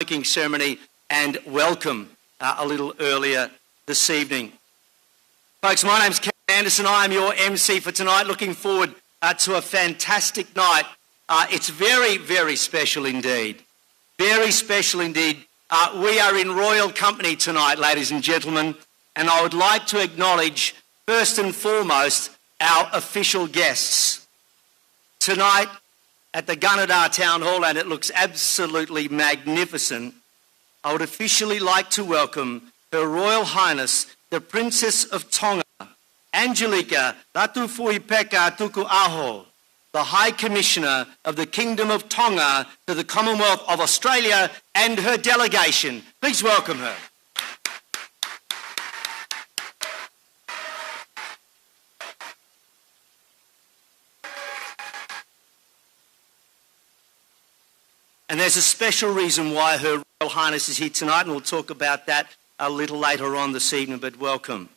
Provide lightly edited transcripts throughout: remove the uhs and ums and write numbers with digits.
smoking ceremony and welcome a little earlier this evening. Folks, my name's Ken Anderson. I am your MC for tonight. Looking forward to a fantastic night. It's very, very special indeed. Very special indeed. We are in royal company tonight, ladies and gentlemen, and I would like to acknowledge, first and foremost, our official guests. Tonight at the Gunnedah Town Hall, and it looks absolutely magnificent, I would officially like to welcome Her Royal Highness, the Princess of Tonga, Angelika, Lātūfuipeka Tuku'aho, the High Commissioner of the Kingdom of Tonga to the Commonwealth of Australia and her delegation. Please welcome her. And there's a special reason why Her Royal Highness is here tonight, and we'll talk about that a little later on this evening, but welcome.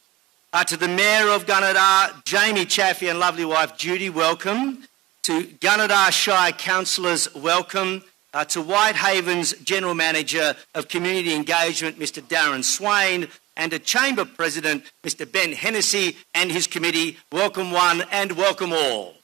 To the Mayor of Gunnedah, Jamie Chaffey, and lovely wife Judy, welcome. To Gunnedah Shire Councillors, welcome. To Whitehaven's General Manager of Community Engagement, Mr Darren Swain, and to Chamber President, Mr Ben Hennessy and his committee, welcome one and welcome all.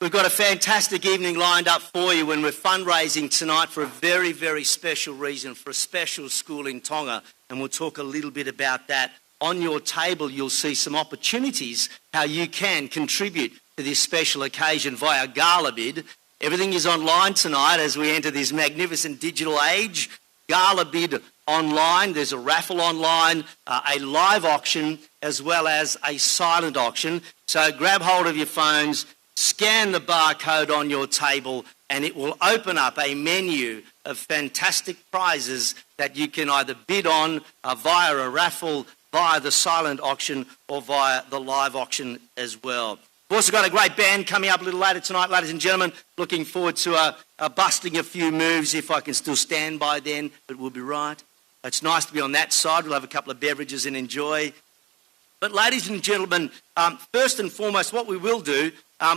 We've got a fantastic evening lined up for you when we're fundraising tonight for a very, very special reason, for a special school in Tonga, and we'll talk a little bit about that. On your table, you'll see some opportunities how you can contribute to this special occasion via Gala bid. Everything is online tonight as we enter this magnificent digital age. Gala bid online, there's a raffle online, a live auction, as well as a silent auction. So grab hold of your phones, scan the barcode on your table, and it will open up a menu of fantastic prizes that you can either bid on via a raffle, via the silent auction, or via the live auction as well. We've also got a great band coming up a little later tonight, ladies and gentlemen. Looking forward to busting a few moves if I can still stand by then, but we'll be right. It's nice to be on that side. We'll have a couple of beverages and enjoy. But ladies and gentlemen, first and foremost, what we will do,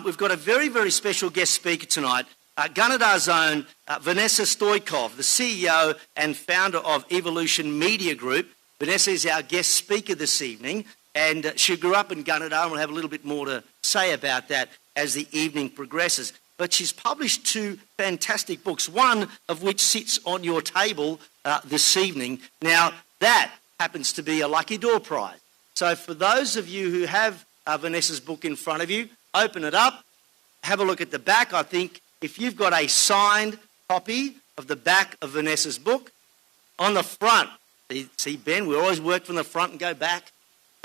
we've got a very, very special guest speaker tonight, Gunnedah's own Vanessa Stoikov, the CEO and founder of Evolution Media Group. Vanessa is our guest speaker this evening, and she grew up in Gunnedah, and we'll have a little bit more to say about that as the evening progresses. But she's published two fantastic books, one of which sits on your table this evening. Now, that happens to be a Lucky Door Prize. So for those of you who have Vanessa's book in front of you, open it up, have a look at the back. I think if you've got a signed copy of the back of Vanessa's book, on the front, see Ben, we always work from the front and go back.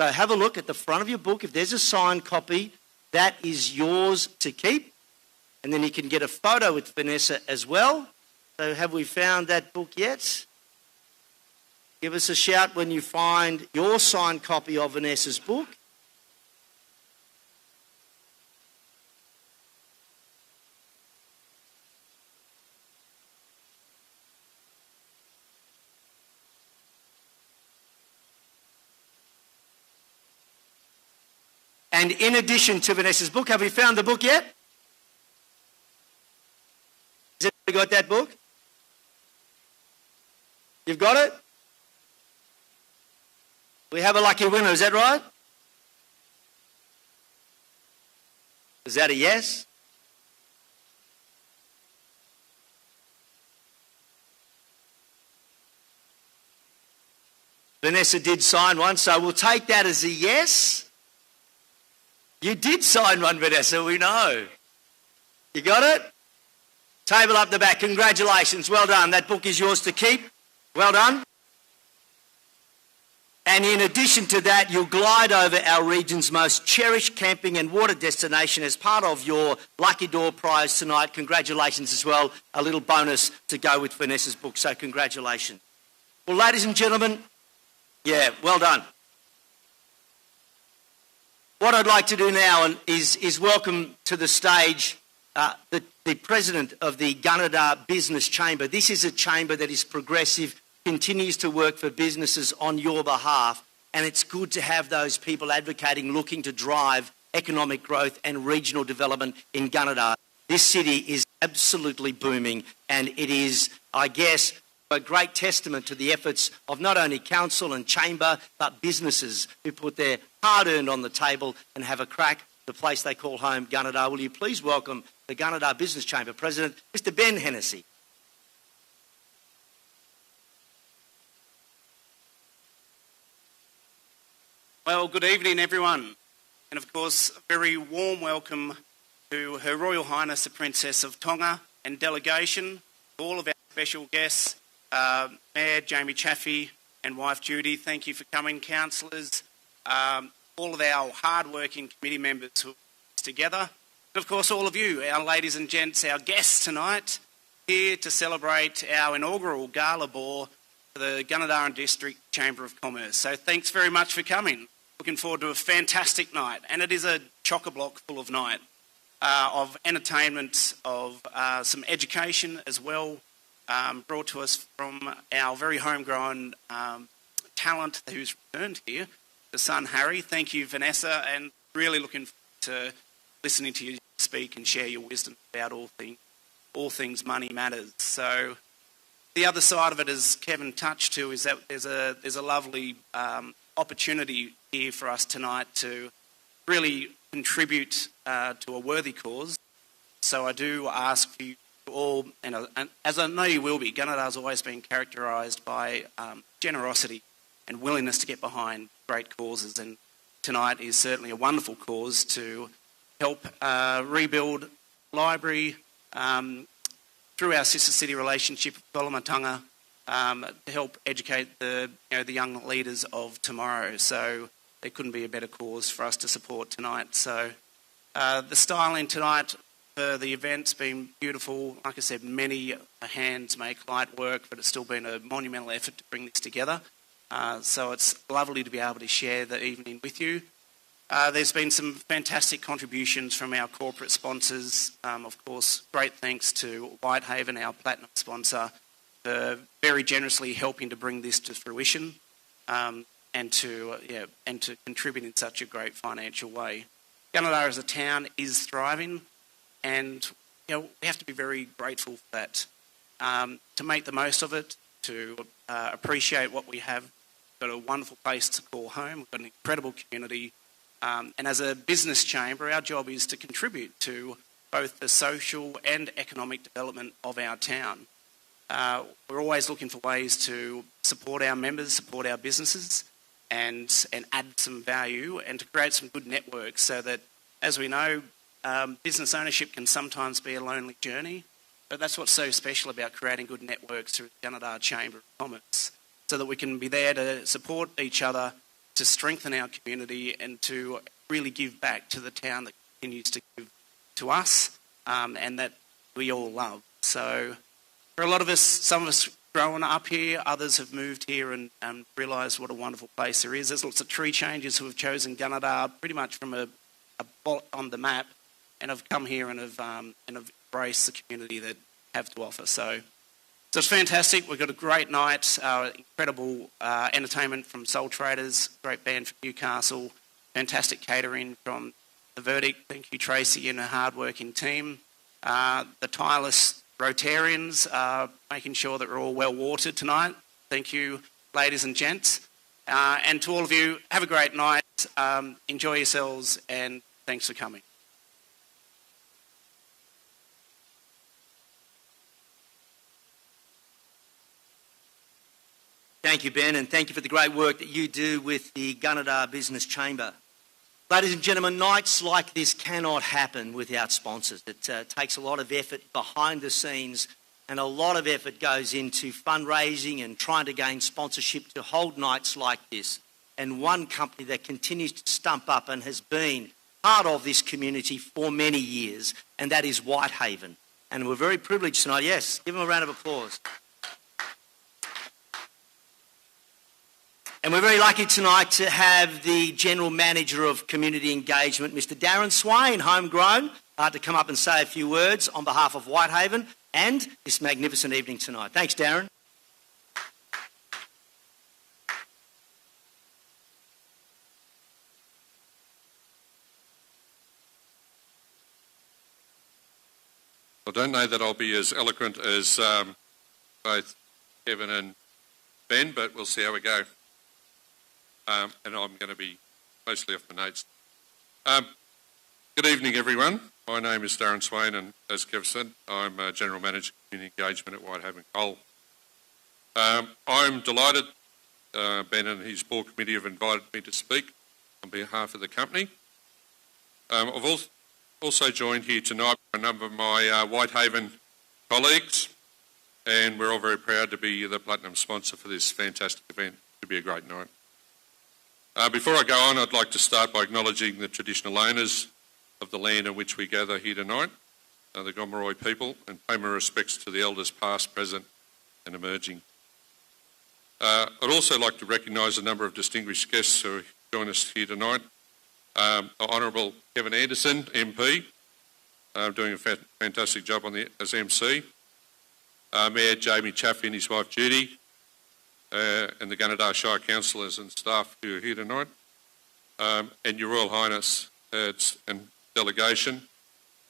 So have a look at the front of your book. If there's a signed copy, that is yours to keep. And then you can get a photo with Vanessa as well. So have we found that book yet? Give us a shout when you find your signed copy of Vanessa's book. And in addition to Vanessa's book, have we found the book yet? Has everybody got that book? You've got it? We have a lucky winner, is that right? Is that a yes? Vanessa did sign one, so we'll take that as a yes. You did sign one, Vanessa, we know. You got it? Table up the back. Congratulations. Well done. That book is yours to keep. Well done. And in addition to that, you'll glide over our region's most cherished camping and water destination as part of your Lucky Door Prize tonight. Congratulations as well. A little bonus to go with Vanessa's book, so congratulations. Well, ladies and gentlemen, yeah, well done. What I'd like to do now is welcome to the stage the president of the Gunnedah Business Chamber. This is a chamber that is progressive, continues to work for businesses on your behalf, and it's good to have those people advocating, looking to drive economic growth and regional development in Gunnedah. This city is absolutely booming, and it is, I guess, a great testament to the efforts of not only council and chamber, but businesses who put their hard-earned on the table and have a crack at the place they call home, Gunnedah. Will you please welcome the Gunnedah Business Chamber President, Mr. Ben Hennessy. Well, good evening, everyone. And of course, a very warm welcome to Her Royal Highness the Princess of Tonga and delegation, all of our special guests, Mayor Jamie Chaffey and wife Judy. Thank you for coming, councillors, all of our hard-working committee members who are together. And of course, all of you, our ladies and gents, our guests tonight, here to celebrate our inaugural Gala ball for the Gunnedah District Chamber of Commerce. So thanks very much for coming. Looking forward to a fantastic night. And it is a chock-a-block full of night of entertainment, of some education as well, brought to us from our very homegrown talent who's returned here, the son Harry. Thank you, Vanessa, and really looking forward to listening to you speak and share your wisdom about all things money matters. So the other side of it, as Kevin touched to, is that there's a lovely opportunity here for us tonight to really contribute to a worthy cause. So I do ask you all, and as I know you will be, Gunnedah has always been characterised by generosity and willingness to get behind great causes, and tonight is certainly a wonderful cause to help rebuild the library through our sister city relationship with Kolomotu'a, to help educate the young leaders of tomorrow. So there couldn't be a better cause for us to support tonight. So the styling tonight for the event's been beautiful. Like I said, many hands make light work, but it's still been a monumental effort to bring this together. So it's lovely to be able to share the evening with you. There's been some fantastic contributions from our corporate sponsors. Of course, great thanks to Whitehaven, our platinum sponsor, for very generously helping to bring this to fruition, and to contribute in such a great financial way. Gunnedah as a town is thriving, and we have to be very grateful for that. To make the most of it, to appreciate what we have. We've got a wonderful place to call home. We've got an incredible community. And as a business chamber, our job is to contribute to both the social and economic development of our town. We're always looking for ways to support our members, support our businesses, and add some value and to create some good networks so that, as we know, business ownership can sometimes be a lonely journey, but that's what's so special about creating good networks through the Gunnedah Chamber of Commerce, so that we can be there to support each other, to strengthen our community and to really give back to the town that continues to give to us, and that we all love. So for a lot of us, some of us growing up here, others have moved here and realised what a wonderful place there is. There's lots of tree changers who have chosen Gunnedah pretty much from a blot on the map and have come here and have embraced the community that have to offer. So it's fantastic. We've got a great night, incredible entertainment from Soul Traders, great band from Newcastle, fantastic catering from The Verdict. Thank you, Tracy, and her hard-working team. The tireless Rotarians making sure that we're all well watered tonight. Thank you, ladies and gents. And to all of you, have a great night, enjoy yourselves, and thanks for coming. Thank you, Ben, and thank you for the great work that you do with the Gunnedah Business Chamber. Ladies and gentlemen, nights like this cannot happen without sponsors. It takes a lot of effort behind the scenes, and a lot of effort goes into fundraising and trying to gain sponsorship to hold nights like this. And one company that continues to stump up and has been part of this community for many years, and that is Whitehaven. And we're very privileged tonight. Yes, give them a round of applause. And we're very lucky tonight to have the General Manager of Community Engagement, Mr. Darren Swain, homegrown, to come up and say a few words on behalf of Whitehaven and this magnificent evening tonight. Thanks, Darren. I don't know that I'll be as eloquent as both Kevin and Ben, but we'll see how we go. And I'm going to be mostly off my notes. Good evening, everyone. My name is Darren Swain, and as Kev said, I'm General Manager of Community Engagement at Whitehaven Coal. I'm delighted Ben and his board committee have invited me to speak on behalf of the company. I've also joined here tonight by a number of my Whitehaven colleagues, and we're all very proud to be the platinum sponsor for this fantastic event. It should be a great night. Before I go on, I'd like to start by acknowledging the traditional owners of the land on which we gather here tonight, the Gomeroi people, and pay my respects to the elders past, present and emerging. I'd also like to recognise a number of distinguished guests who join us here tonight. Honourable Kevin Anderson, MP, doing a fantastic job as MC. Mayor Jamie Chaffey and his wife Judy, and the Gunnedah Shire councillors and staff who are here tonight, and Your Royal Highness and delegation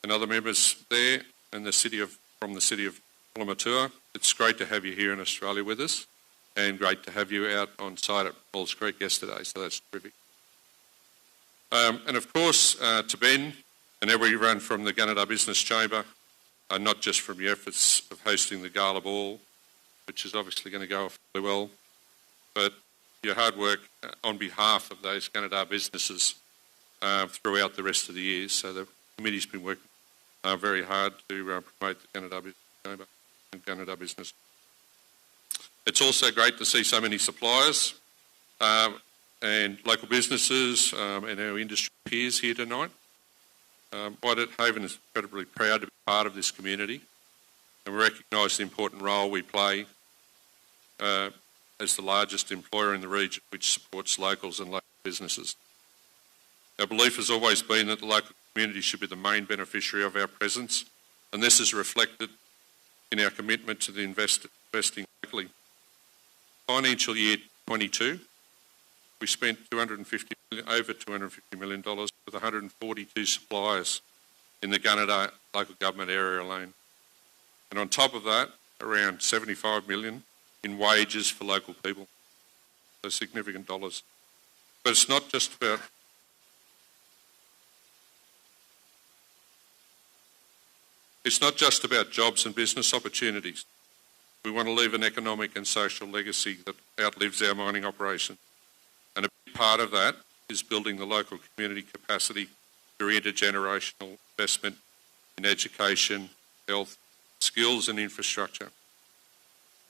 and other members there, and from the city of Kolomotu'a. It's great to have you here in Australia with us, and great to have you out on site at Falls Creek yesterday, so that's terrific. And of course, to Ben and everyone from the Gunnedah Business Chamber, not just from your efforts of hosting the Gala ball, which is obviously going to go off really well, but your hard work on behalf of those Gunnedah businesses throughout the rest of the year. So the committee's been working very hard to promote the Gunnedah Business Chamber and Gunnedah business. It's also great to see so many suppliers and local businesses and our industry peers here tonight. Whitehaven is incredibly proud to be part of this community, and we recognise the important role we play as the largest employer in the region, which supports locals and local businesses. Our belief has always been that the local community should be the main beneficiary of our presence, and this is reflected in our commitment to the investing locally. Financial year 22, we spent over $250 million with 142 suppliers in the Gunnedah local government area alone. And on top of that, around $75 million in wages for local people. So significant dollars. But it's not just about jobs and business opportunities. We want to leave an economic and social legacy that outlives our mining operation. And a big part of that is building the local community capacity through intergenerational investment in education, health, skills and infrastructure.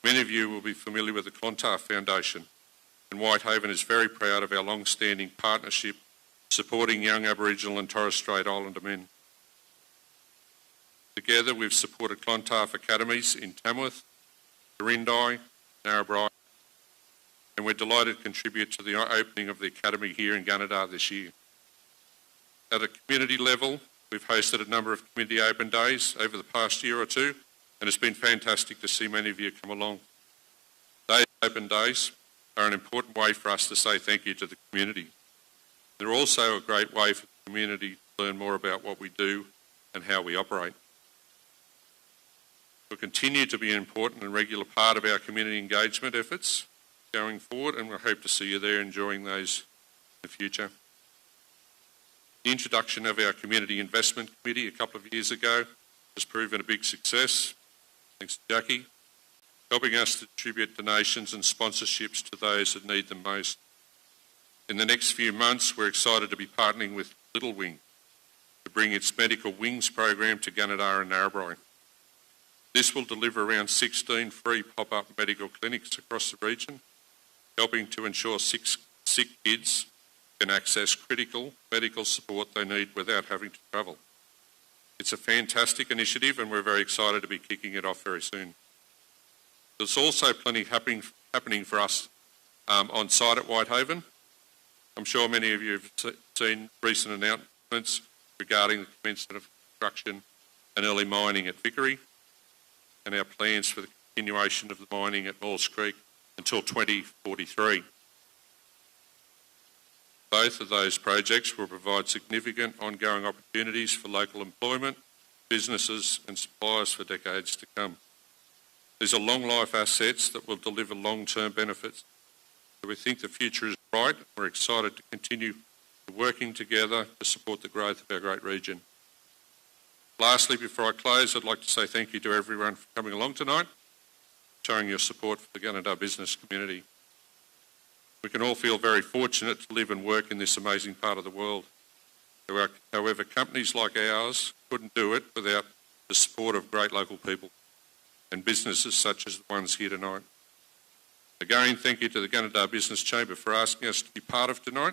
Many of you will be familiar with the Clontarf Foundation, and Whitehaven is very proud of our long-standing partnership supporting young Aboriginal and Torres Strait Islander men. Together we've supported Clontarf academies in Tamworth, Quirindi, Narrabri, and we're delighted to contribute to the opening of the academy here in Gunnedah this year. At a community level, we've hosted a number of community open days over the past year or two, and it's been fantastic to see many of you come along. Those open days are an important way for us to say thank you to the community. They're also a great way for the community to learn more about what we do and how we operate. We'll continue to be an important and regular part of our community engagement efforts going forward, and we hope to see you there enjoying those in the future. The introduction of our Community Investment Committee a couple of years ago has proven a big success, thanks to Jackie, helping us to distribute donations and sponsorships to those that need them most. In the next few months, we're excited to be partnering with Little Wing to bring its Medical Wings program to Gunnedah and Narrabri. This will deliver around 16 free pop-up medical clinics across the region, helping to ensure sick kids can access critical medical support they need without having to travel. It's a fantastic initiative, and we're very excited to be kicking it off very soon. There's also plenty happening for us on site at Whitehaven. I'm sure many of you have seen recent announcements regarding the commencement of construction and early mining at Vickery, and our plans for the continuation of the mining at Falls Creek until 2043. Both of those projects will provide significant ongoing opportunities for local employment businesses and suppliers for decades to come. These are long life assets that will deliver long-term benefits. So we think the future is bright. We're excited to continue working together to support the growth of our great region. Lastly, before I close, I'd like to say thank you to everyone for coming along tonight, showing your support for the Gunnedah business community. We can all feel very fortunate to live and work in this amazing part of the world. However, companies like ours couldn't do it without the support of great local people and businesses such as the ones here tonight. Again, thank you to the Gunnedah Business Chamber for asking us to be part of tonight,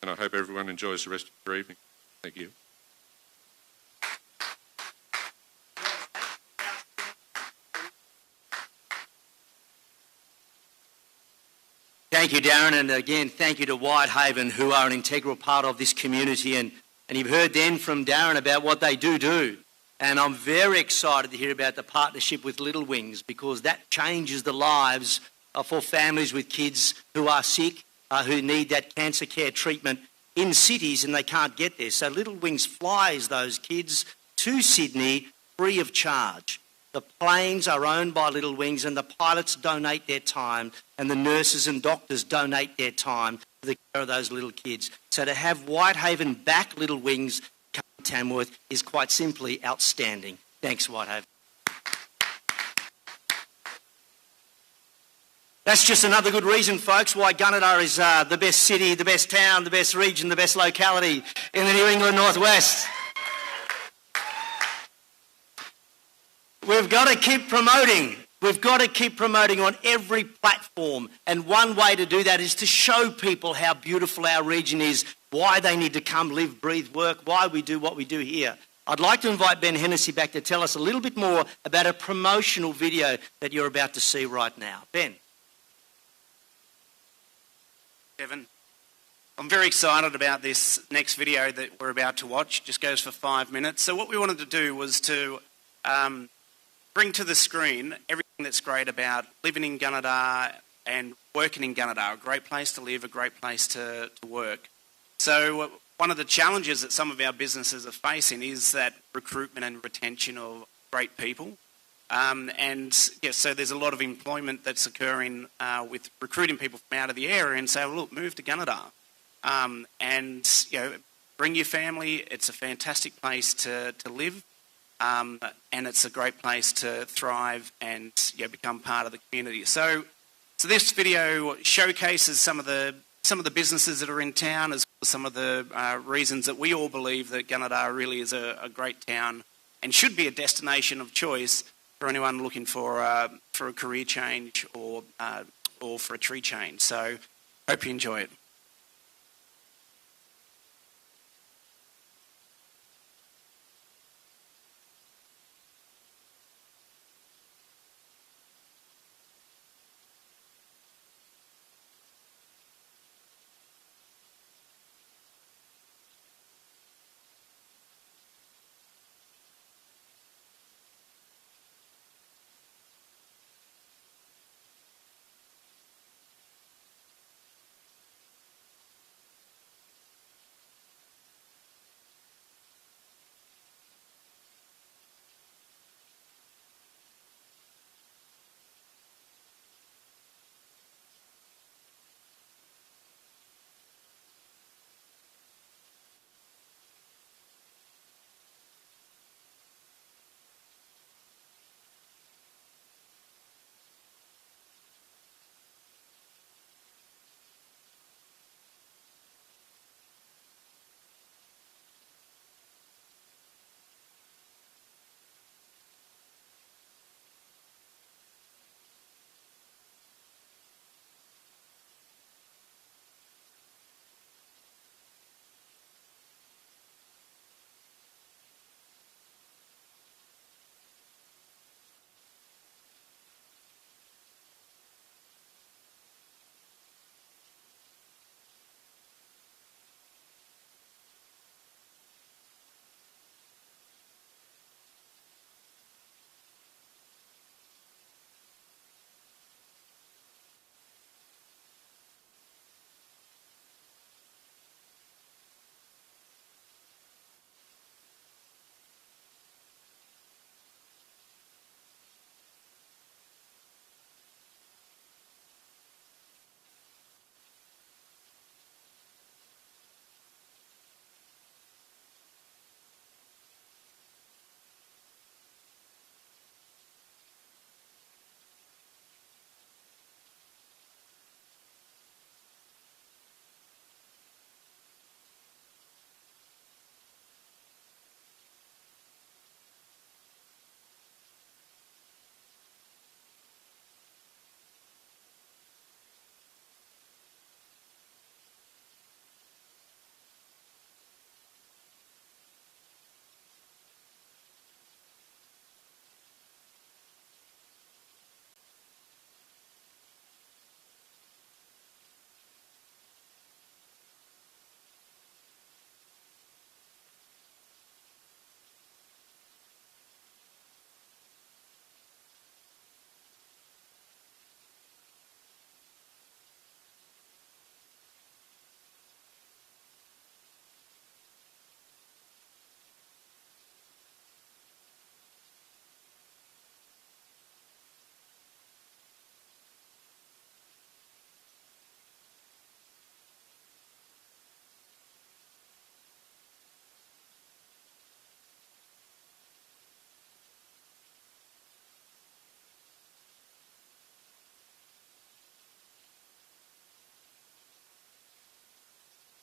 and I hope everyone enjoys the rest of your evening. Thank you. Thank you, Darren, and again, thank you to Whitehaven, who are an integral part of this community. And you've heard then from Darren about what they do. And I'm very excited to hear about the partnership with Little Wings, because that changes the lives for families with kids who are sick, who need that cancer care treatment in cities and they can't get there. So Little Wings flies those kids to Sydney free of charge. The planes are owned by Little Wings and the pilots donate their time and the nurses and doctors donate their time for the care of those little kids. So to have Whitehaven back Little Wings come to Tamworth is quite simply outstanding. Thanks, Whitehaven. That's just another good reason, folks, why Gunnedah is the best city, the best town, the best region, the best locality in the New England Northwest. We've got to keep promoting. We've got to keep promoting on every platform. And one way to do that is to show people how beautiful our region is, why they need to come, live, breathe, work, why we do what we do here. I'd like to invite Ben Hennessy back to tell us a little bit more about a promotional video that you're about to see right now. Ben. Kevin, I'm very excited about this next video that we're about to watch. It just goes for 5 minutes. So what we wanted to do was to bring to the screen everything that's great about living in Gunnedah and working in Gunnedah. A great place to live, a great place to work. So one of the challenges that some of our businesses are facing is that recruitment and retention of great people. So there's a lot of employment that's occurring with recruiting people from out of the area and say, well, look, move to Gunnedah. Bring your family. It's a fantastic place to live. And it's a great place to thrive and become part of the community. So this video showcases some of the businesses that are in town, as well as some of the reasons that we all believe that Gunnedah really is a great town and should be a destination of choice for anyone looking for a career change or for a tree change. So hope you enjoy it.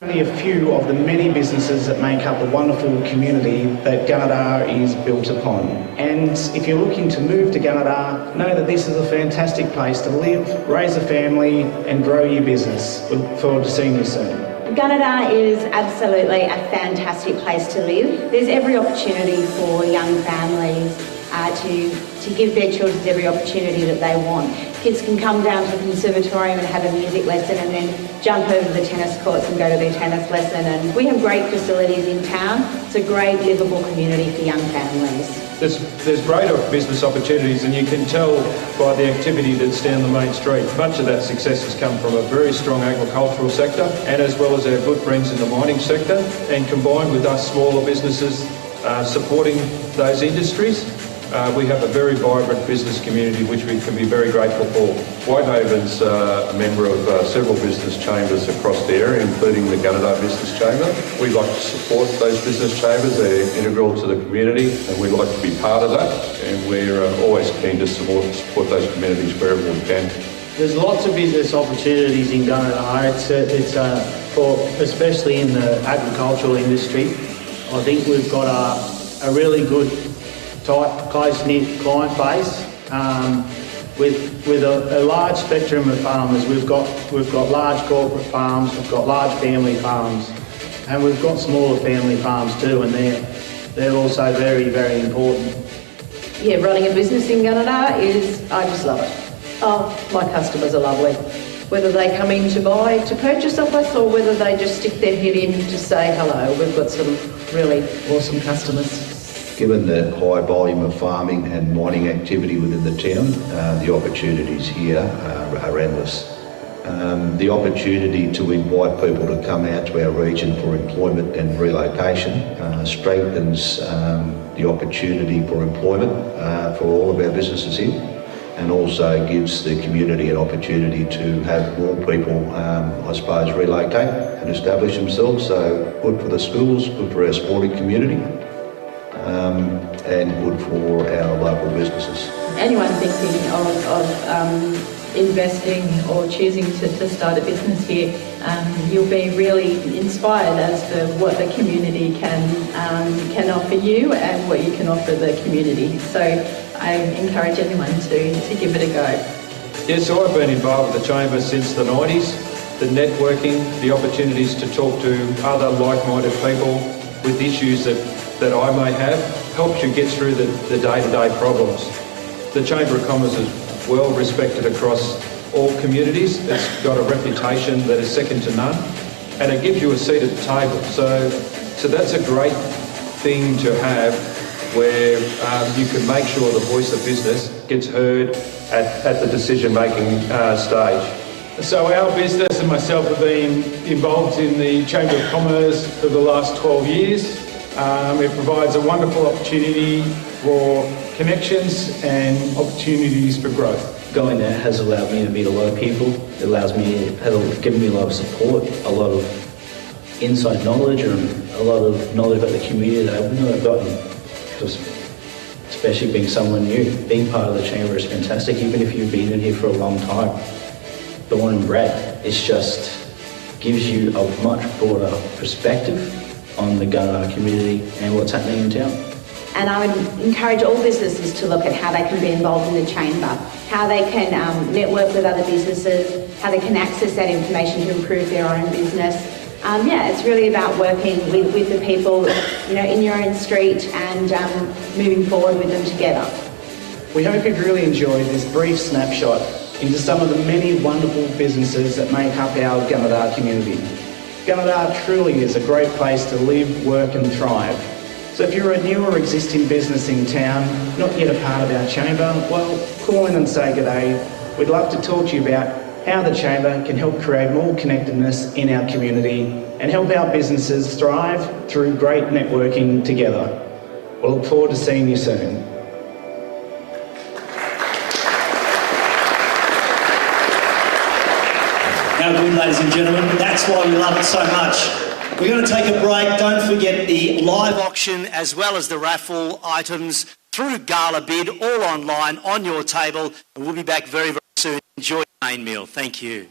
Only a few of the many businesses that make up the wonderful community that Gunnedah is built upon. And if you're looking to move to Gunnedah, know that this is a fantastic place to live, raise a family and grow your business. We look forward to seeing you soon. Gunnedah is absolutely a fantastic place to live. There's every opportunity for young families to give their children every opportunity that they want. Kids can come down to the conservatorium and have a music lesson and then jump over the tennis courts and go to their tennis lesson. And we have great facilities in town. It's a great livable community for young families. There's great business opportunities, and you can tell by the activity that's down the main street. Much of that success has come from a very strong agricultural sector, and as well as our good friends in the mining sector, and combined with us smaller businesses supporting those industries, we have a very vibrant business community which we can be very grateful for. Whitehaven's a member of several business chambers across the area, including the Gunnedah Business Chamber. We like to support those business chambers. They're integral to the community and we'd like to be part of that, and we're always keen to support those communities wherever we can. There's lots of business opportunities in Gunnedah. It's for especially in the agricultural industry. I think we've got a really good tight, close-knit client base with a large spectrum of farmers. We've got large corporate farms, we've got large family farms, and we've got smaller family farms too, and they're also very, very important. Yeah, running a business in Gunnedah I just love it. Oh, my customers are lovely. Whether they come in to purchase off us or whether they just stick their head in to say hello, we've got some really awesome customers. Given the high volume of farming and mining activity within the town, the opportunities here are endless. The opportunity to invite people to come out to our region for employment and relocation strengthens the opportunity for employment for all of our businesses here, and also gives the community an opportunity to have more people, I suppose, relocate and establish themselves. So good for the schools, good for our sporting community, and good for our local businesses. Anyone thinking of investing or choosing to start a business here, you'll be really inspired as to what the community can offer you and what you can offer the community. So I encourage anyone to give it a go. Yes, so I've been involved with the Chamber since the 90s. The networking, the opportunities to talk to other like-minded people with issues that I may have, helps you get through the day-to-day problems. The Chamber of Commerce is well respected across all communities. It's got a reputation that is second to none, and it gives you a seat at the table. So that's a great thing to have, where you can make sure the voice of business gets heard at the decision-making stage. So our business and myself have been involved in the Chamber of Commerce for the last 12 years. It provides a wonderful opportunity for connections and opportunities for growth. Going there has allowed me to meet a lot of people. It has given me a lot of support, a lot of inside knowledge, and a lot of knowledge about the community that I wouldn't have gotten. Because especially being someone new, being part of the Chamber is fantastic, even if you've been in here for a long time. Born and bred, it just gives you a much broader perspective on the Gunnedah community and what's happening in town. And I would encourage all businesses to look at how they can be involved in the Chamber, how they can network with other businesses, how they can access that information to improve their own business. It's really about working with the people, in your own street and moving forward with them together. We hope you've really enjoyed this brief snapshot into some of the many wonderful businesses that make up our Gunnedah community. Gunnedah truly is a great place to live, work and thrive. So if you're a new or existing business in town, not yet a part of our Chamber, well, call in and say good day. We'd love to talk to you about how the Chamber can help create more connectedness in our community and help our businesses thrive through great networking together. We'll look forward to seeing you soon. How good, ladies and gentlemen. That's why we love it so much. We're going to take a break. Don't forget the live auction as well as the raffle items through Gala bid, all online on your table. And we'll be back very, very soon. Enjoy your main meal. Thank you.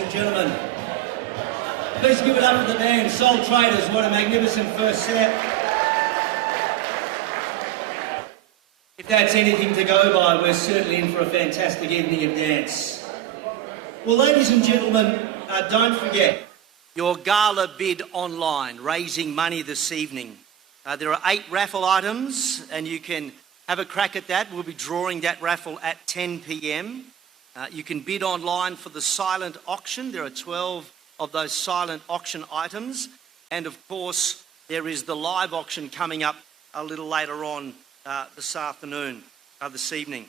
and gentlemen. Please give it up for the band, Soul Traders. What a magnificent first set. If that's anything to go by, we're certainly in for a fantastic evening of dance. Well, ladies and gentlemen, don't forget your Gala bid online, raising money this evening. There are 8 raffle items and you can have a crack at that. We'll be drawing that raffle at 10 p.m. You can bid online for the silent auction. There are 12 of those silent auction items. And of course, there is the live auction coming up a little later on this evening.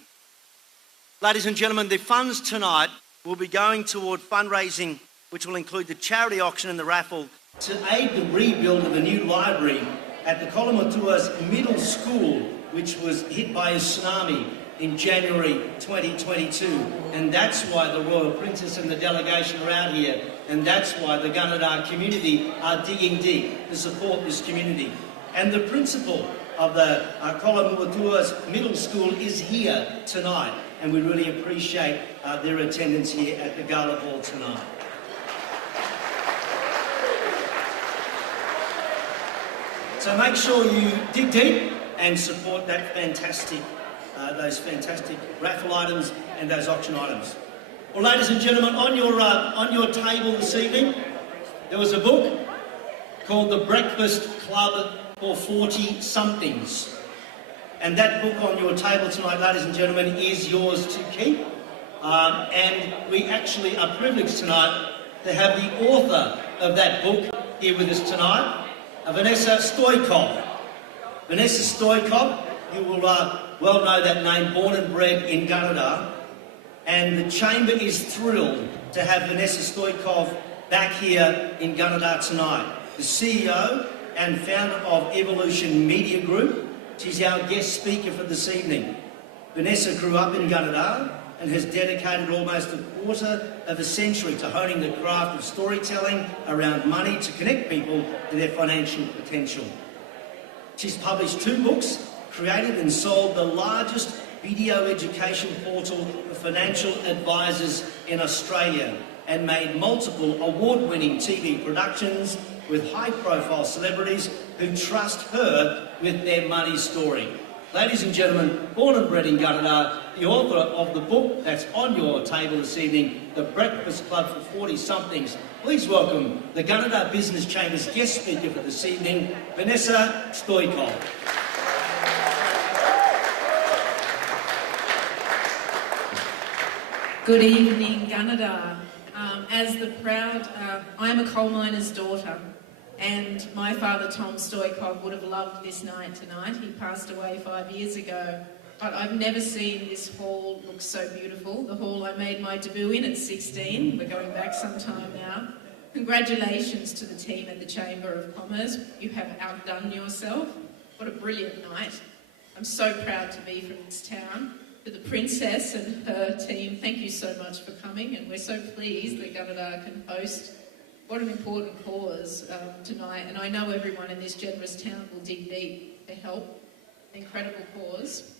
Ladies and gentlemen, the funds tonight will be going toward fundraising, which will include the charity auction and the raffle to aid the rebuild of a new library at the Kolomotu'a's middle school, which was hit by a tsunami in January 2022. And that's why the Royal Princess and the delegation are out here. And that's why the Gunnedah community are digging deep to support this community. And the principal of the Kolomotu'a's middle school is here tonight. And we really appreciate their attendance here at the Gala Ball tonight. So make sure you dig deep and support that those fantastic raffle items and those auction items. Well, ladies and gentlemen, on your table this evening, there was a book called The Breakfast Club for 40-somethings. And that book on your table tonight, ladies and gentlemen, is yours to keep. And we actually are privileged tonight to have the author of that book here with us tonight, Vanessa Stoikov. Vanessa Stoikov, you will well know that name, born and bred in Gunnedah, and the Chamber is thrilled to have Vanessa Stoikov back here in Gunnedah tonight. The CEO and founder of Evolution Media Group. She's our guest speaker for this evening. Vanessa grew up in Gunnedah and has dedicated almost a quarter of a century to honing the craft of storytelling around money to connect people to their financial potential. She's published 2 books, created and sold the largest video education portal for financial advisors in Australia, and made multiple award-winning TV productions with high-profile celebrities who trust her with their money story. Ladies and gentlemen, born and bred in Gunnedah, the author of the book that's on your table this evening, The Breakfast Club for 40-somethings. Please welcome the Gunnedah Business Chamber's guest speaker for this evening, Vanessa Stoikov. Good evening, Gunnedah. As the proud, I'm a coal miner's daughter, and my father, Tom Stoikov, would have loved this night tonight. He passed away 5 years ago, but I've never seen this hall look so beautiful. The hall I made my debut in at 16. We're going back some time now. Congratulations to the team at the Chamber of Commerce. You have outdone yourself. What a brilliant night. I'm so proud to be from this town. To the Princess and her team, thank you so much for coming, and we're so pleased that Gunnedah can host what an important cause tonight, and I know everyone in this generous town will dig deep to help. An incredible cause.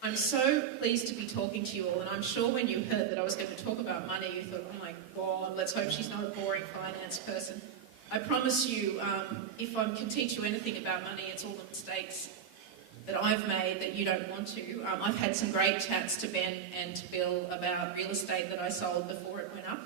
I'm so pleased to be talking to you all, and I'm sure when you heard that I was going to talk about money, you thought, oh my God, let's hope she's not a boring finance person. I promise you, if I can teach you anything about money, it's all the mistakes that I've made that you don't want to. I've had some great chats to Ben and to Bill about real estate that I sold before it went up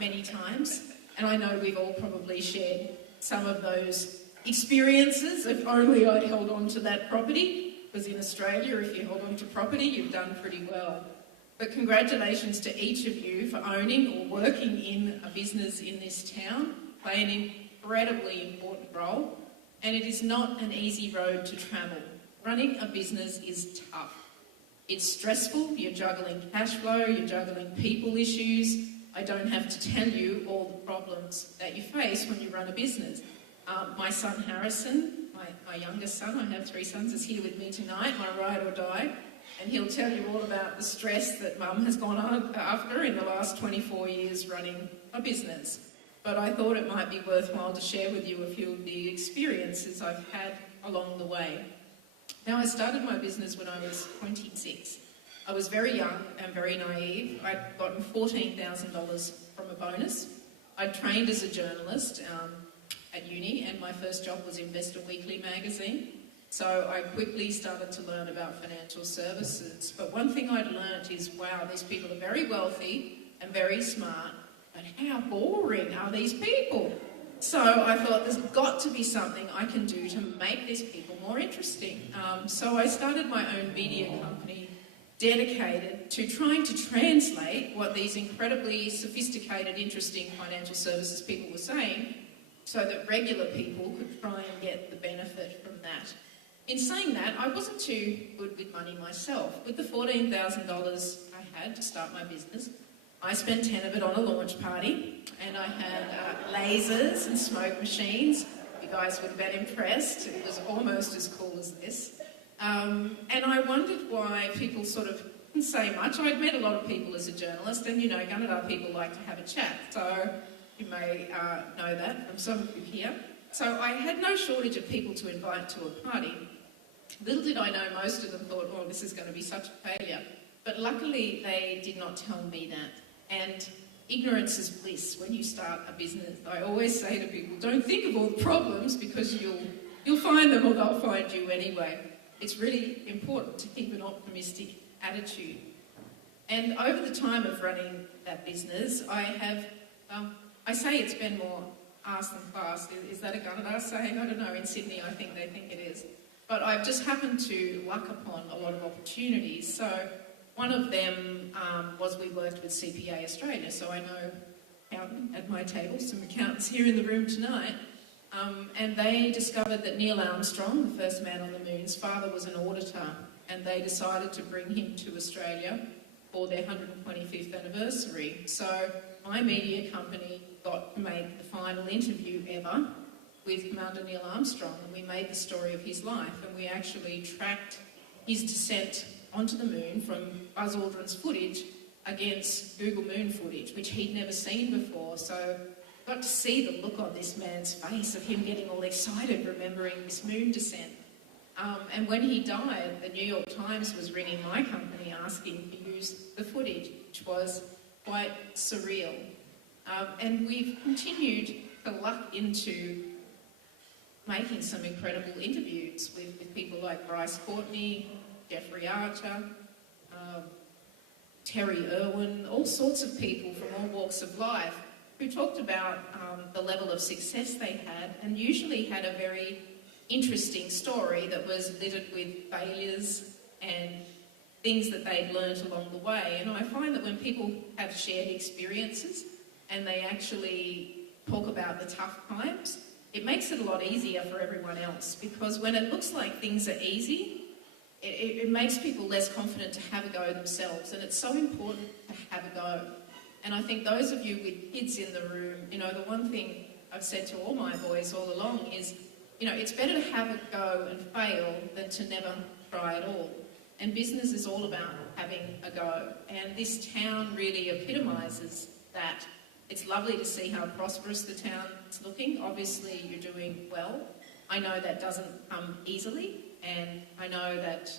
many times. And I know we've all probably shared some of those experiences. If only I'd held on to that property, because in Australia, if you hold on to property, you've done pretty well. But congratulations to each of you for owning or working in a business in this town, play an incredibly important role. And it is not an easy road to travel. Running a business is tough. It's stressful, you're juggling cash flow, you're juggling people issues. I don't have to tell you all the problems that you face when you run a business. My son Harrison, my youngest son, I have 3 sons, is here with me tonight, my ride or die, and he'll tell you all about the stress that Mum has gone after in the last 24 years running a business. But I thought it might be worthwhile to share with you a few of the experiences I've had along the way. Now, I started my business when I was 26. I was very young and very naive. I'd gotten $14,000 from a bonus. I trained as a journalist at uni, and my first job was Investor Weekly magazine. So I quickly started to learn about financial services. But one thing I'd learnt is, wow, these people are very wealthy and very smart, but how boring are these people? So I thought there's got to be something I can do to make these people more interesting. So I started my own media company dedicated to trying to translate what these incredibly sophisticated, interesting financial services people were saying so that regular people could try and get the benefit from that. In saying that, I wasn't too good with money myself. With the $14,000 I had to start my business, I spent 10 of it on a launch party, and I had lasers and smoke machines. You guys would have been impressed. It was almost as cool as this. And I wondered why people sort of didn't say much. I'd met a lot of people as a journalist, and you know, Gunnedah people like to have a chat. So you may know that from some of you here. So I had no shortage of people to invite to a party. Little did I know, most of them thought, oh, this is going to be such a failure. But luckily, they did not tell me that. And ignorance is bliss when you start a business. I always say to people, don't think of all the problems, because you'll find them, or they'll find you anyway. It's really important to keep an optimistic attitude. And over the time of running that business, I have, I say it's been more arse than fast. Is that a Gunnedah saying? I don't know. In Sydney, I think they think it is. But I've just happened to luck upon a lot of opportunities. So one of them was we worked with CPA Australia. So I know accountant at my table, some accountants here in the room tonight. And they discovered that Neil Armstrong, the first man on the moon's father, was an auditor. And they decided to bring him to Australia for their 125th anniversary. So my media company got to make the final interview ever with Commander Neil Armstrong, and we made the story of his life, and we actually tracked his descent onto the moon from Buzz Aldrin's footage against Google Moon footage, which he'd never seen before. So I got to see the look on this man's face of him getting all excited remembering this moon descent. And when he died, the New York Times was ringing my company asking to use the footage, which was quite surreal. And we've continued to luck into making some incredible interviews with people like Bryce Courtney, Jeffrey Archer, Terry Irwin, all sorts of people from all walks of life who talked about the level of success they had, and usually had a very interesting story that was littered with failures and things that they'd learnt along the way. And I find that when people have shared experiences and they actually talk about the tough times, it makes it a lot easier for everyone else, because when it looks like things are easy, it makes people less confident to have a go themselves, and it's so important to have a go. And I think those of you with kids in the room, you know, the one thing I've said to all my boys all along is, you know, it's better to have a go and fail than to never try at all. And business is all about having a go, and this town really epitomises that. It's lovely to see how prosperous the town's looking. Obviously, you're doing well. I know that doesn't come easily, and I know that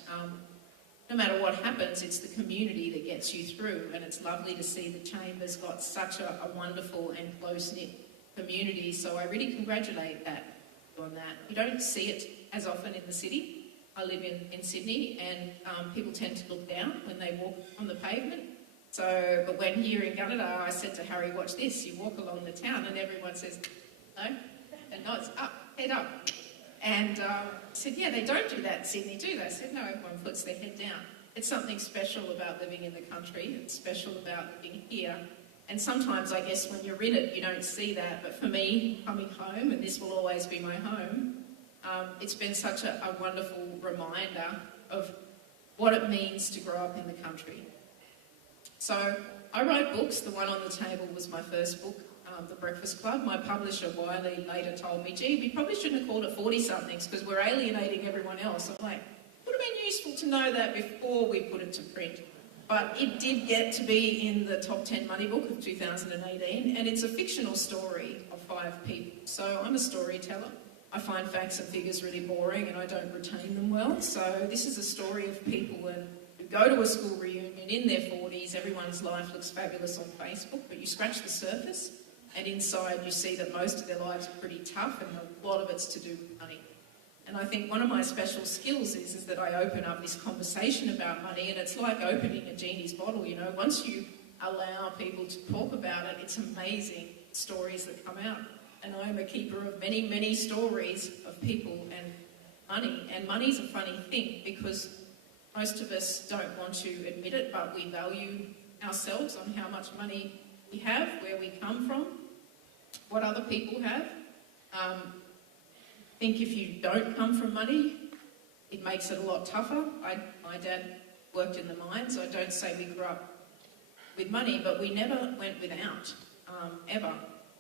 no matter what happens, it's the community that gets you through, and it's lovely to see the Chamber's got such a wonderful and close-knit community, so I really congratulate that on that. You don't see it as often in the city. I live in Sydney, and people tend to look down when they walk on the pavement. So, but when here in Gunnedah, I said to Harry, watch this, you walk along the town and everyone says, no, and nods, up, head up. And I said, yeah, they don't do that in Sydney, do they? I said, no, everyone puts their head down. It's something special about living in the country. It's special about living here. And sometimes, I guess, when you're in it, you don't see that. But for me, coming home, and this will always be my home, it's been such a wonderful reminder of what it means to grow up in the country. So I write books. The one on the table was my first book, The Breakfast Club. My publisher, Wiley, later told me, gee, we probably shouldn't have called it 40-somethings because we're alienating everyone else. I'm like, would have been useful to know that before we put it to print. But it did get to be in the top 10 money book of 2018, and it's a fictional story of 5 people. So I'm a storyteller. I find facts and figures really boring and I don't retain them well. So this is a story of people and go to a school reunion in their 40s, everyone's life looks fabulous on Facebook, but you scratch the surface and inside you see that most of their lives are pretty tough and a lot of it's to do with money. And I think one of my special skills is that I open up this conversation about money, and it's like opening a genie's bottle, you know. Once you allow people to talk about it, it's amazing stories that come out. And I'm a keeper of many, many stories of people and money. And money's a funny thing because most of us don't want to admit it, but we value ourselves on how much money we have, where we come from, what other people have. I think if you don't come from money, it makes it a lot tougher. My dad worked in the mines. I don't say we grew up with money, but we never went without, ever.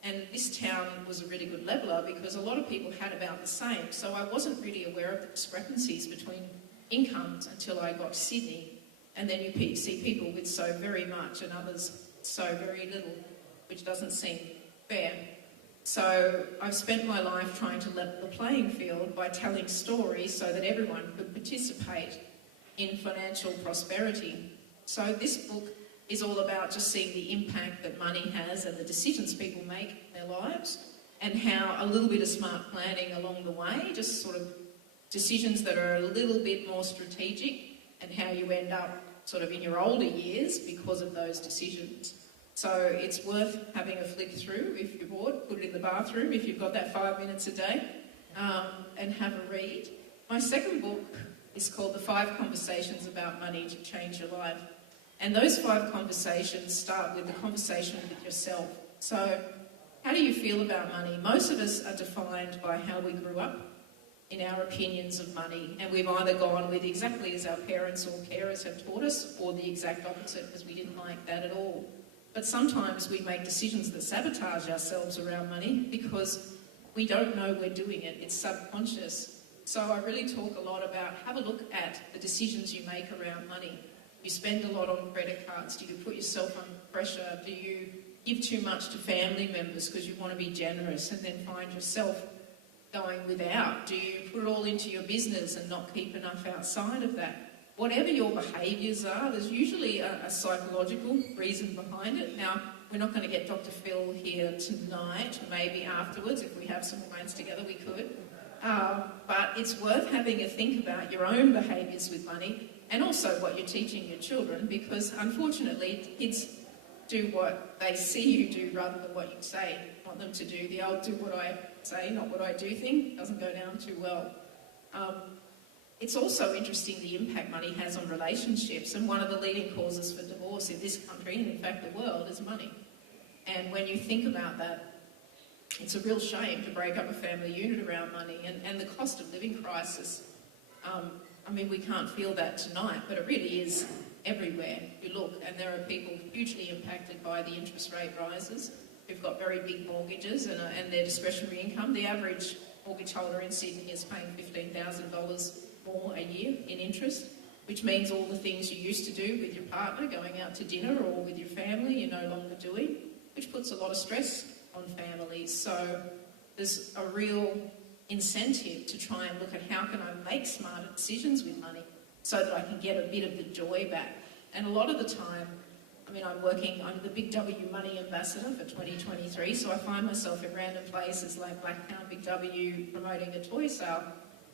And this town was a really good leveller because a lot of people had about the same. So I wasn't really aware of the discrepancies between incomes until I got to Sydney. And then you see people with so very much and others so very little, which doesn't seem fair. So I've spent my life trying to level the playing field by telling stories so that everyone could participate in financial prosperity. So this book is all about just seeing the impact that money has and the decisions people make in their lives, and how a little bit of smart planning along the way, just sort of decisions that are a little bit more strategic, and how you end up sort of in your older years because of those decisions. So it's worth having a flick through. If you're bored, put it in the bathroom if you've got that 5 minutes a day, and have a read. My second book is called The 5 Conversations About Money to Change Your Life. And those 5 conversations start with the conversation with yourself. So how do you feel about money? Most of us are defined by how we grew up in our opinions of money, and we've either gone with exactly as our parents or carers have taught us, or the exact opposite because we didn't like that at all. But sometimes we make decisions that sabotage ourselves around money because we don't know we're doing it. It's subconscious. So I really talk a lot about, have a look at the decisions you make around money. You spend a lot on credit cards. Do you put yourself under pressure? Do you give too much to family members because you want to be generous and then find yourself going without? Do you put it all into your business and not keep enough outside of that? Whatever your behaviours are, there's usually a psychological reason behind it. Now, we're not going to get Dr. Phil here tonight. Maybe afterwards, if we have some wines together, we could. But it's worth having a think about your own behaviours with money, and also what you're teaching your children, because unfortunately kids do what they see you do rather than what you say you want them to do. The old do what I say, not what I do thing doesn't go down too well. It's also interesting the impact money has on relationships, and one of the leading causes for divorce in this country, and in fact the world, is money. And when you think about that, it's a real shame to break up a family unit around money, and the cost of living crisis. I mean, we can't feel that tonight, but it really is everywhere you look, and there are people hugely impacted by the interest rate rises who've got very big mortgages and their discretionary income. The average mortgage holder in Sydney is paying $15,000 more a year in interest, which means all the things you used to do with your partner, going out to dinner, or with your family, you're no longer doing, which puts a lot of stress on families. So there's a real incentive to try and look at how can I make smarter decisions with money so that I can get a bit of the joy back. And a lot of the time, I mean, I'm the Big W Money Ambassador for 2023, so I find myself in random places like Blacktown, Big W, promoting a toy sale,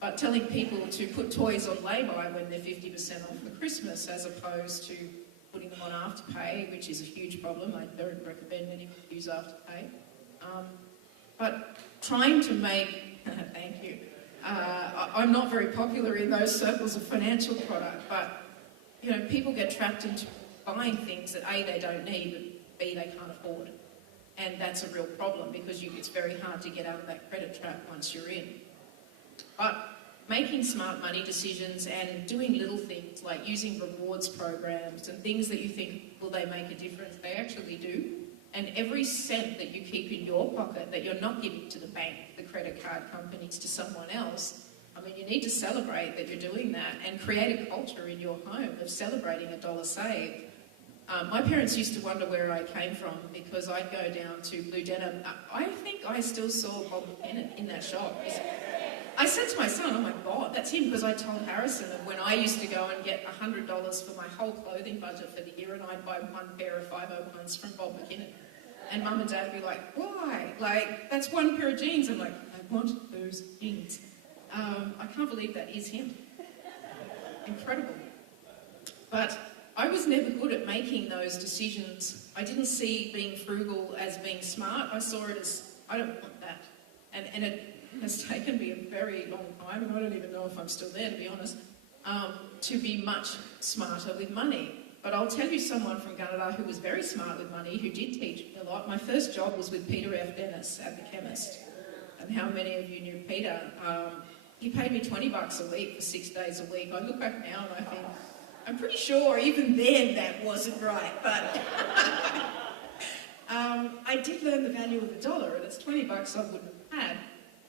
but telling people to put toys on lay-by when they're 50% off for Christmas, as opposed to putting them on Afterpay, which is a huge problem. I don't recommend anyone use Afterpay. But trying to make, thank you, I'm not very popular in those circles of financial product, but you know, people get trapped into buying things that A, they don't need, and B, they can't afford. And that's a real problem because it's very hard to get out of that credit trap once you're in. But making smart money decisions and doing little things like using rewards programs and things that you think, will they make a difference? They actually do. And every cent that you keep in your pocket that you're not giving to the bank, the credit card companies, to someone else, I mean, you need to celebrate that you're doing that and create a culture in your home of celebrating a dollar saved. My parents used to wonder where I came from because I'd go down to Blue Denim. I think I still saw Bob Bennett in that shop. I said to my son, oh my God, that's him, because I told Harrison of when I used to go and get $100 for my whole clothing budget for the year, and I'd buy one pair of 501s from Bob McKinnon. And Mum and Dad would be like, why? Like, that's one pair of jeans. I'm like, I want those jeans. I can't believe that is him. Incredible. But I was never good at making those decisions. I didn't see being frugal as being smart. I saw it as, I don't want that. And it has taken me a very long time, and I don't even know if I'm still there, to be honest, to be much smarter with money. But I'll tell you someone from Gunnedah who was very smart with money, who did teach me a lot. My first job was with Peter F. Dennis at the chemist. And how many of you knew Peter? He paid me $20 a week for 6 days a week. I look back now and I think, I'm pretty sure even then that wasn't right, but I did learn the value of a dollar, and it's $20 I wouldn't have had.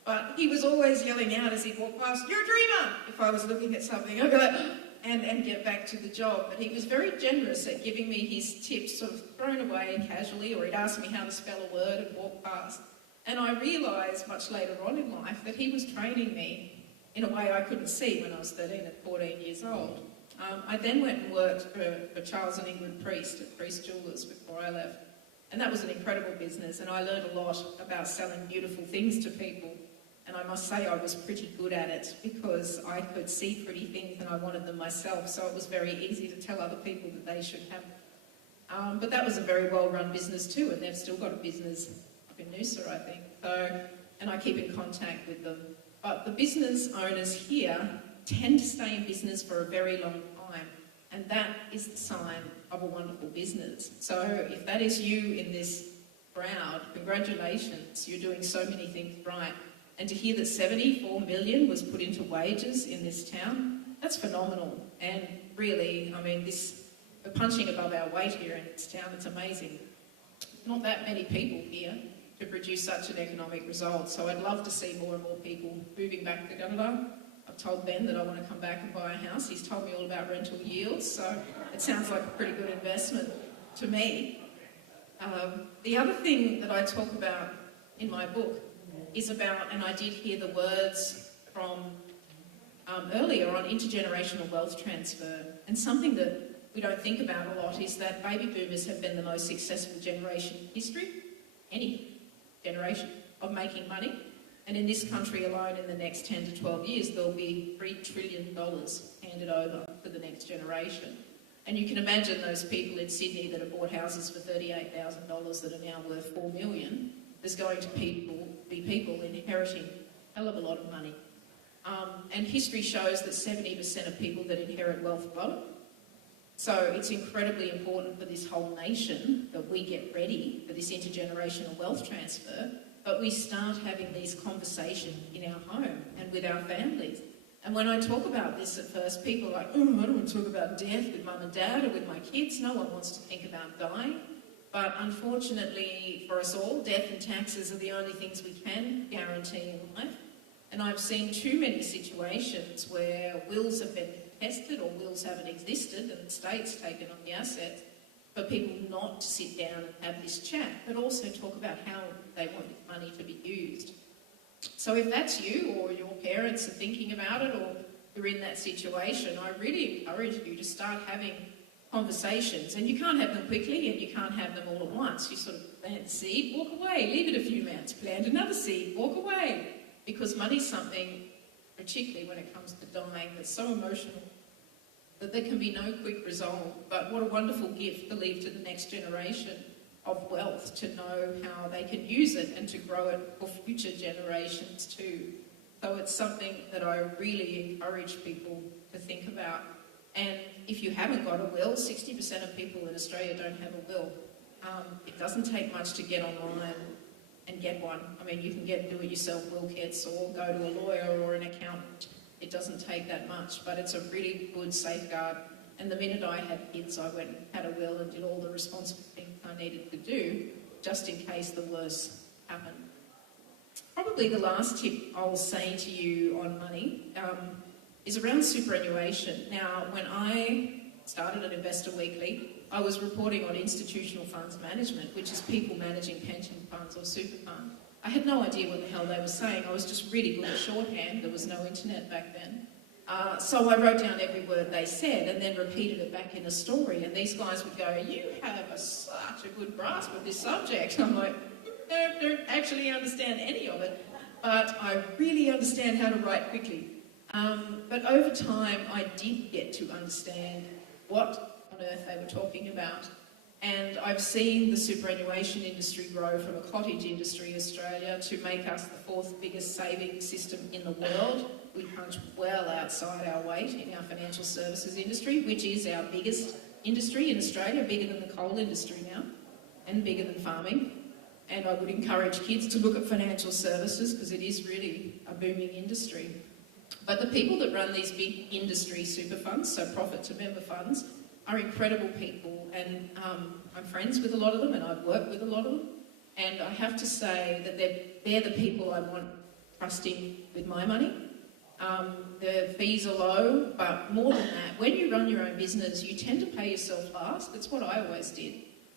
But he was always yelling out as he'd walk past, "You're a dreamer!" If I was looking at something, I'd be like, and get back to the job. But he was very generous at giving me his tips sort of thrown away casually, or he'd ask me how to spell a word and walk past. And I realised much later on in life that he was training me in a way I couldn't see when I was 13 and 14 years old. I then went and worked for Charles and Ingrid Priest at Priest Jewellers before I left. And that was an incredible business, and I learned a lot about selling beautiful things to people. And I must say I was pretty good at it because I could see pretty things and I wanted them myself, so it was very easy to tell other people that they should have them. But that was a very well-run business too, and they've still got a business up in Noosa, I think. And I keep in contact with them. But the business owners here tend to stay in business for a very long time, and that is the sign of a wonderful business. So if that is you in this crowd, congratulations, you're doing so many things right. And to hear that 74 million was put into wages in this town, that's phenomenal. And really, I mean, we're punching above our weight here in this town. It's amazing. Not that many people here to produce such an economic result. So I'd love to see more and more people moving back to Gunnedah. I've told Ben that I want to come back and buy a house. He's told me all about rental yields, so it sounds like a pretty good investment to me. The other thing that I talk about in my book is about, and I did hear the words from earlier on, intergenerational wealth transfer. And something that we don't think about a lot is that baby boomers have been the most successful generation in history, any generation, of making money. And in this country alone, in the next 10 to 12 years, there'll be $3 trillion handed over to the next generation. And you can imagine those people in Sydney that have bought houses for $38,000 that are now worth $4 million. There's going to be people inheriting a hell of a lot of money. And history shows that 70% of people that inherit wealth blow. So it's incredibly important for this whole nation that we get ready for this intergenerational wealth transfer, but we start having these conversations in our home and with our families. And when I talk about this at first, people are like, oh, I don't want to talk about death with mum and dad or with my kids. No one wants to think about dying. But unfortunately for us all, death and taxes are the only things we can guarantee in life. And I've seen too many situations where wills have been contested or wills haven't existed and the state's taken on the assets for people not to sit down and have this chat, but also talk about how they want this money to be used. So if that's you or your parents are thinking about it or you're in that situation, I really encourage you to start having conversations. And you can't have them quickly and you can't have them all at once. You sort of plant the seed, walk away, leave it a few months, plant another seed, walk away. Because money's something, particularly when it comes to dying, that's so emotional that there can be no quick resolve. But what a wonderful gift to leave to the next generation of wealth, to know how they can use it and to grow it for future generations too. So it's something that I really encourage people to think about. And if you haven't got a will, 60% of people in Australia don't have a will. It doesn't take much to get online and get one. I mean, you can do-it-yourself will kits or go to a lawyer or an accountant. It doesn't take that much, but it's a really good safeguard. And the minute I had kids, I went and had a will and did all the responsible things I needed to do, just in case the worst happened. Probably the last tip I'll say to you on money is around superannuation. Now, when I started at Investor Weekly, I was reporting on institutional funds management, which is people managing pension funds or super funds. I had no idea what the hell they were saying. I was just really good at shorthand. There was no internet back then. So I wrote down every word they said and then repeated it back in a story. And these guys would go, you have such a good grasp of this subject. And I'm like, no, don't actually understand any of it, but I really understand how to write quickly. But over time, I did get to understand what on earth they were talking about. And I've seen the superannuation industry grow from a cottage industry in Australia to make us the 4th biggest savings system in the world. We punch well outside our weight in our financial services industry, which is our biggest industry in Australia, bigger than the coal industry now, and bigger than farming. And I would encourage kids to look at financial services because it is really a booming industry. But the people that run these big industry super funds, so profit to member funds, are incredible people, and I'm friends with a lot of them and I've worked with a lot of them, and I have to say that they're the people I want trusting with my money. The fees are low, but more than that, when you run your own business, you tend to pay yourself last. That's what I always did.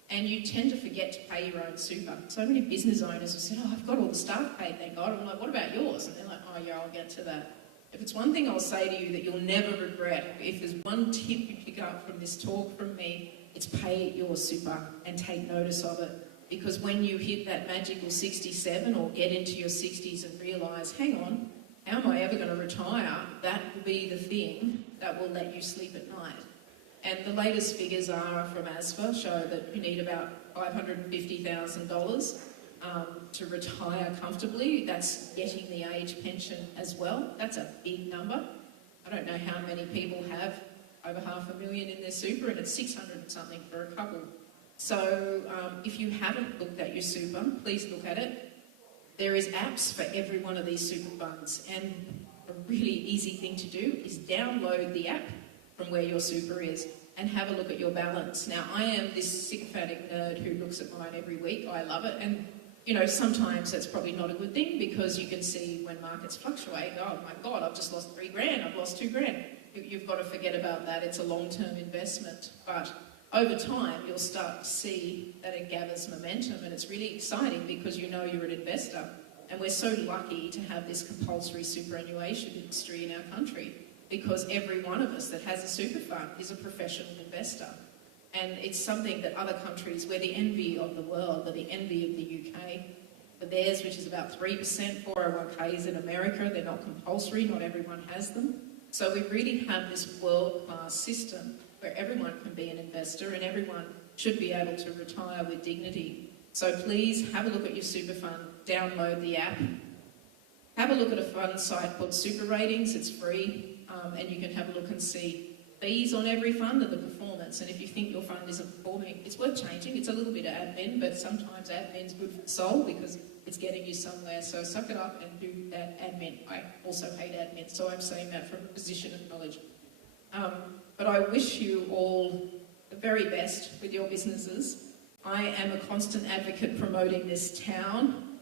And you tend to forget to pay your own super. So many business owners have said, oh, I've got all the staff paid, thank God. I'm like, what about yours? And they're like, oh yeah, I'll get to that. If it's one thing I'll say to you that you'll never regret, if there's one tip you pick up from this talk from me, it's pay your super and take notice of it. Because when you hit that magical 67 or get into your 60s and realise, hang on, how am I ever going to retire? That will be the thing that will let you sleep at night. And the latest figures are from ASFA show that you need about $550,000 to retire comfortably. That's getting the age pension as well. That's a big number. I don't know how many people have over $500,000 in their super, and it's 600 and something for a couple. So if you haven't looked at your super, please look at it. There is apps for every one of these super funds, and a really easy thing to do is download the app from where your super is and have a look at your balance. Now, I am this sycophantic nerd who looks at mine every week. I love it. And, you know, sometimes that's probably not a good thing because you can see when markets fluctuate, oh my God, I've just lost $3,000, I've lost $2,000. You've got to forget about that. It's a long-term investment. But over time, you'll start to see that it gathers momentum, and it's really exciting because you know you're an investor. And we're so lucky to have this compulsory superannuation industry in our country, because every one of us that has a super fund is a professional investor. And it's something that other countries, we're the envy of the world, we're the envy of the UK. For theirs, which is about 3% 401ks in America, they're not compulsory, not everyone has them. So we really have this world-class system where everyone can be an investor and everyone should be able to retire with dignity. So please have a look at your super fund, download the app, have a look at a fund site called Super Ratings, it's free. And you can have a look and see fees on every fund and the performance. And if you think your fund isn't performing, it's worth changing. It's a little bit of admin, but sometimes admin's good for the soul because it's getting you somewhere. So suck it up and do that admin. I also hate admin, so I'm saying that from a position of knowledge. But I wish you all the very best with your businesses. I am a constant advocate promoting this town.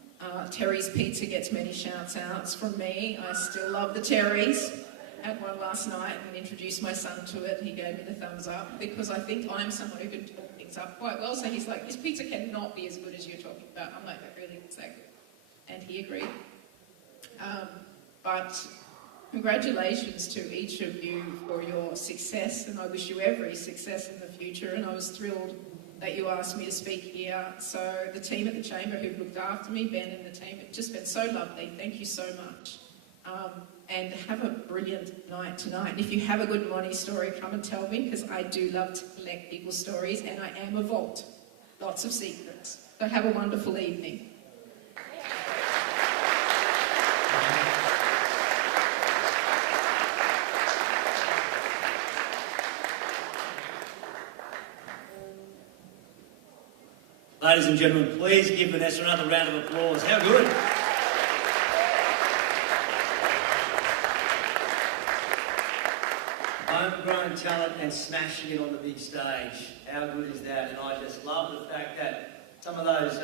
Terry's Pizza gets many shouts-outs from me. I still love the Terry's. Had one last night and introduced my son to it. He gave me the thumbs up because I think I'm someone who can talk things up quite well. So he's like, this pizza cannot be as good as you're talking about. I'm like, that really is that good. And he agreed. But congratulations to each of you for your success, and I wish you every success in the future. And I was thrilled that you asked me to speak here. So the team at the Chamber who've looked after me, Ben and the team, it's just been so lovely. Thank you so much. And have a brilliant night tonight. And if you have a good money story, come and tell me, because I do love to collect people's stories, and I am a vault. Lots of secrets. So have a wonderful evening. Ladies and gentlemen, please give Vanessa another round of applause. How good? Homegrown talent and smashing it on the big stage. How good is that? And I just love the fact that some of those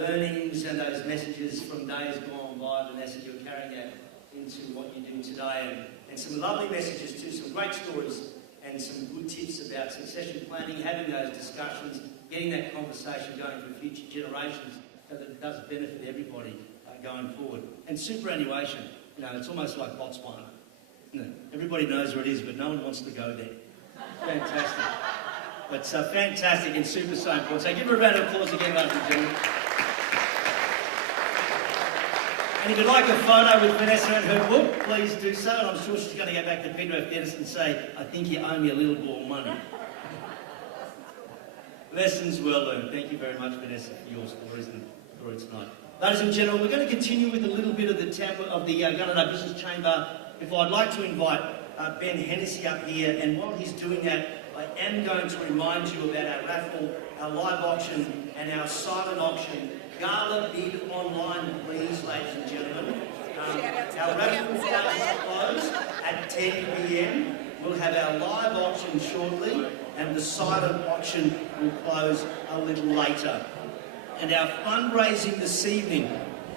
learnings and those messages from days gone by, Vanessa, you're carrying that into what you do today. And some lovely messages too, some great stories and some good tips about succession planning, having those discussions, getting that conversation going for future generations so that it does benefit everybody. going forward. And superannuation, you know, it's almost like Botswana. Isn't it? Everybody knows where it is, but no one wants to go there. Fantastic. But fantastic and super so important. So give her a round of applause again, ladies and gentlemen. And if you'd like a photo with Vanessa and her book, please do so. And I'm sure she's going to go back to Penrith Dennis and say, I think you owe me a little more money. Lessons well learned. Thank you very much, Vanessa, for your stories and story tonight. Ladies and gentlemen, we're going to continue with a little bit of the Gunnedah Business Chamber. If I'd like to invite Ben Hennessy up here, and while he's doing that, I am going to remind you about our raffle, our live auction, and our silent auction. Gala bid online, please, ladies and gentlemen. Our raffle does close at 10 p.m. We'll have our live auction shortly, and the silent auction will close a little later. And our fundraising this evening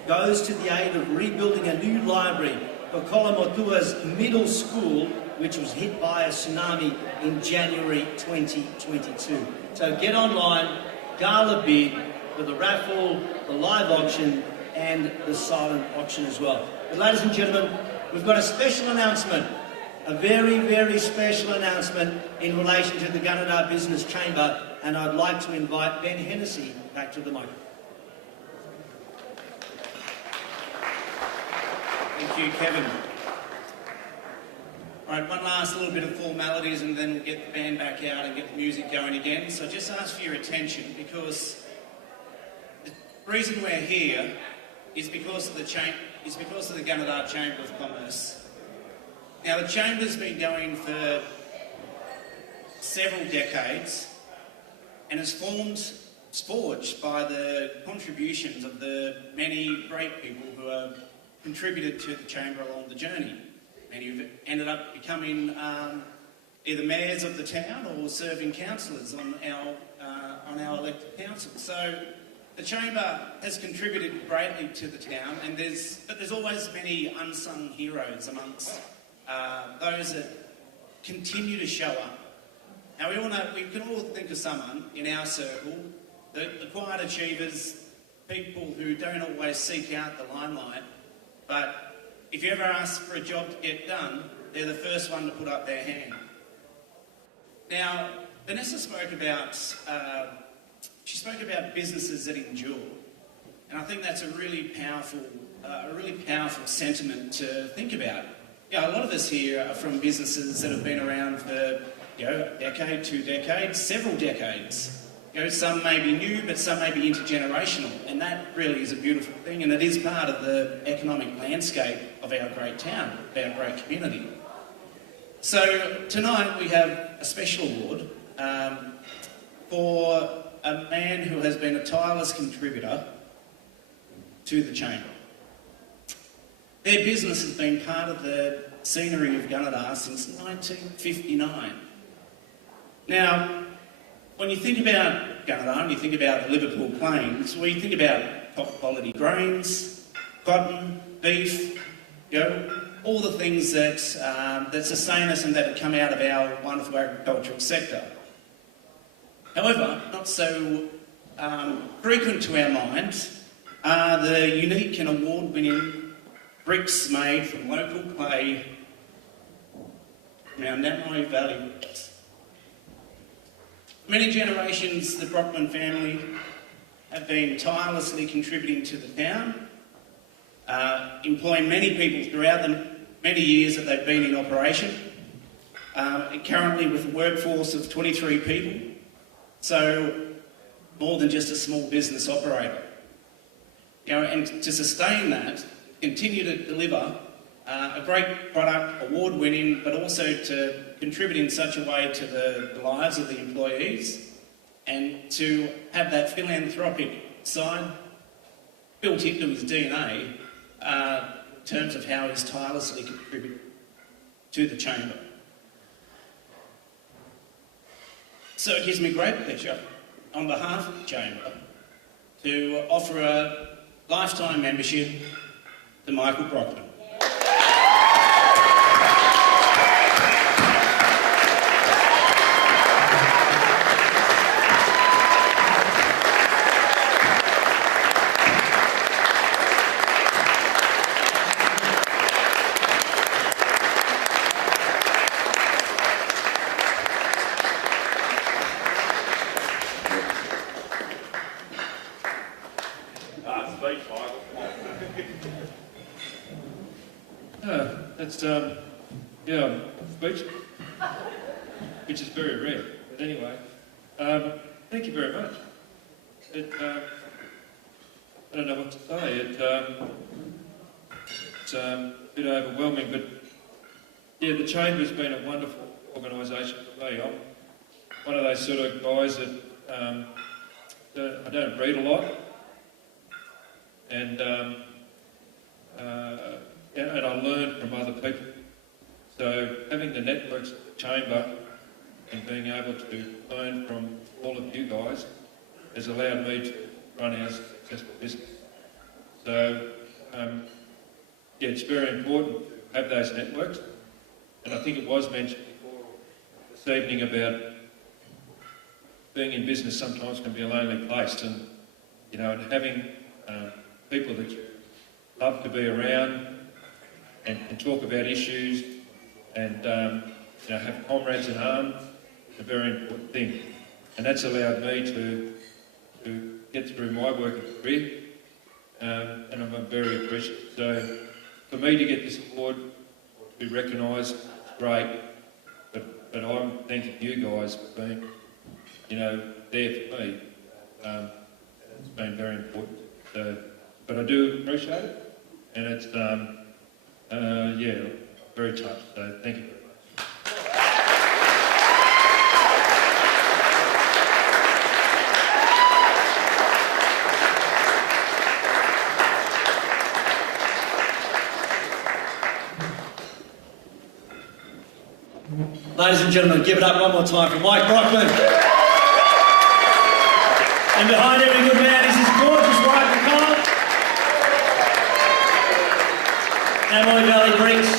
goes to the aid of rebuilding a new library for Kolomotu'a's middle school, which was hit by a tsunami in January 2022. So get online, Gala bid for the raffle, the live auction, and the silent auction as well. But ladies and gentlemen, we've got a special announcement, a very, very special announcement in relation to the Gunnedah Business Chamber, and I'd like to invite Ben Hennessy back to the microphone. Thank you, Kevin. All right, one last little bit of formalities and then we'll get the band back out and get the music going again. So just ask for your attention because the reason we're here is because of the Gunnedah Chamber of Commerce. Now, the Chamber's been going for several decades and is forged by the contributions of the many great people who have contributed to the Chamber along the journey. Many who've ended up becoming either mayors of the town or serving councillors on our elected council. So the Chamber has contributed greatly to the town, and there's always many unsung heroes amongst those that continue to show up. Now we can all think of someone in our circle, the quiet achievers, people who don't always seek out the limelight, but if you ever ask for a job to get done, they're the first one to put up their hand. Now, Vanessa spoke about businesses that endure, and I think that's a really powerful sentiment to think about. You know, a lot of us here are from businesses that have been around for a decade, 2 decades, several decades. You know, some may be new, but some may be intergenerational, and that really is a beautiful thing, and it is part of the economic landscape of our great town, of our great community. So tonight we have a special award for a man who has been a tireless contributor to the Chamber. Their business has been part of the scenery of Gunnedah since 1959. Now, when you think about Gunnedah and you think about the Liverpool Plains, we think about top quality grains, cotton, beef, you know, all the things that sustain us and that have come out of our wonderful agricultural sector. However, not so frequent to our minds are the unique and award-winning bricks made from local clay around Namoi Valley. For many generations, the Brockman family have been tirelessly contributing to the town, employing many people throughout the many years that they've been in operation, currently with a workforce of 23 people, so more than just a small business operator. You know, and to sustain that, continue to deliver a great product, award-winning, but also to contribute in such a way to the lives of the employees and to have that philanthropic side built into his DNA in terms of how he's tirelessly contributed to the Chamber. So it gives me great pleasure, on behalf of the Chamber, to offer a lifetime membership to Michael Brockman. it's, yeah, I'm speechless, which is very rare. But anyway, thank you very much. I don't know what to say. It's a bit overwhelming, but yeah, the Chamber's been a wonderful organisation for me. I'm one of those sort of guys that I don't read a lot, and I learn from other people. So having the networks at the Chamber and being able to learn from all of you guys has allowed me to run our successful business. So yeah, it's very important to have those networks, and I think it was mentioned before this evening about being in business sometimes can be a lonely place, and you know, and having people that you love to be around and talk about issues and you know, have comrades in arms is a very important thing, and that's allowed me to get through my working career, and I'm very appreciative. So for me to get this award, to be recognised, is great, but I'm thanking you guys for being, you know, there for me. It's been very important. So, but I do appreciate it, and it's yeah, very touched. So thank you very much. Ladies and gentlemen, give it up one more time for Mike Brockman. And behind every good man is his gorgeous wife, Nicole. Emily Valley Bricks,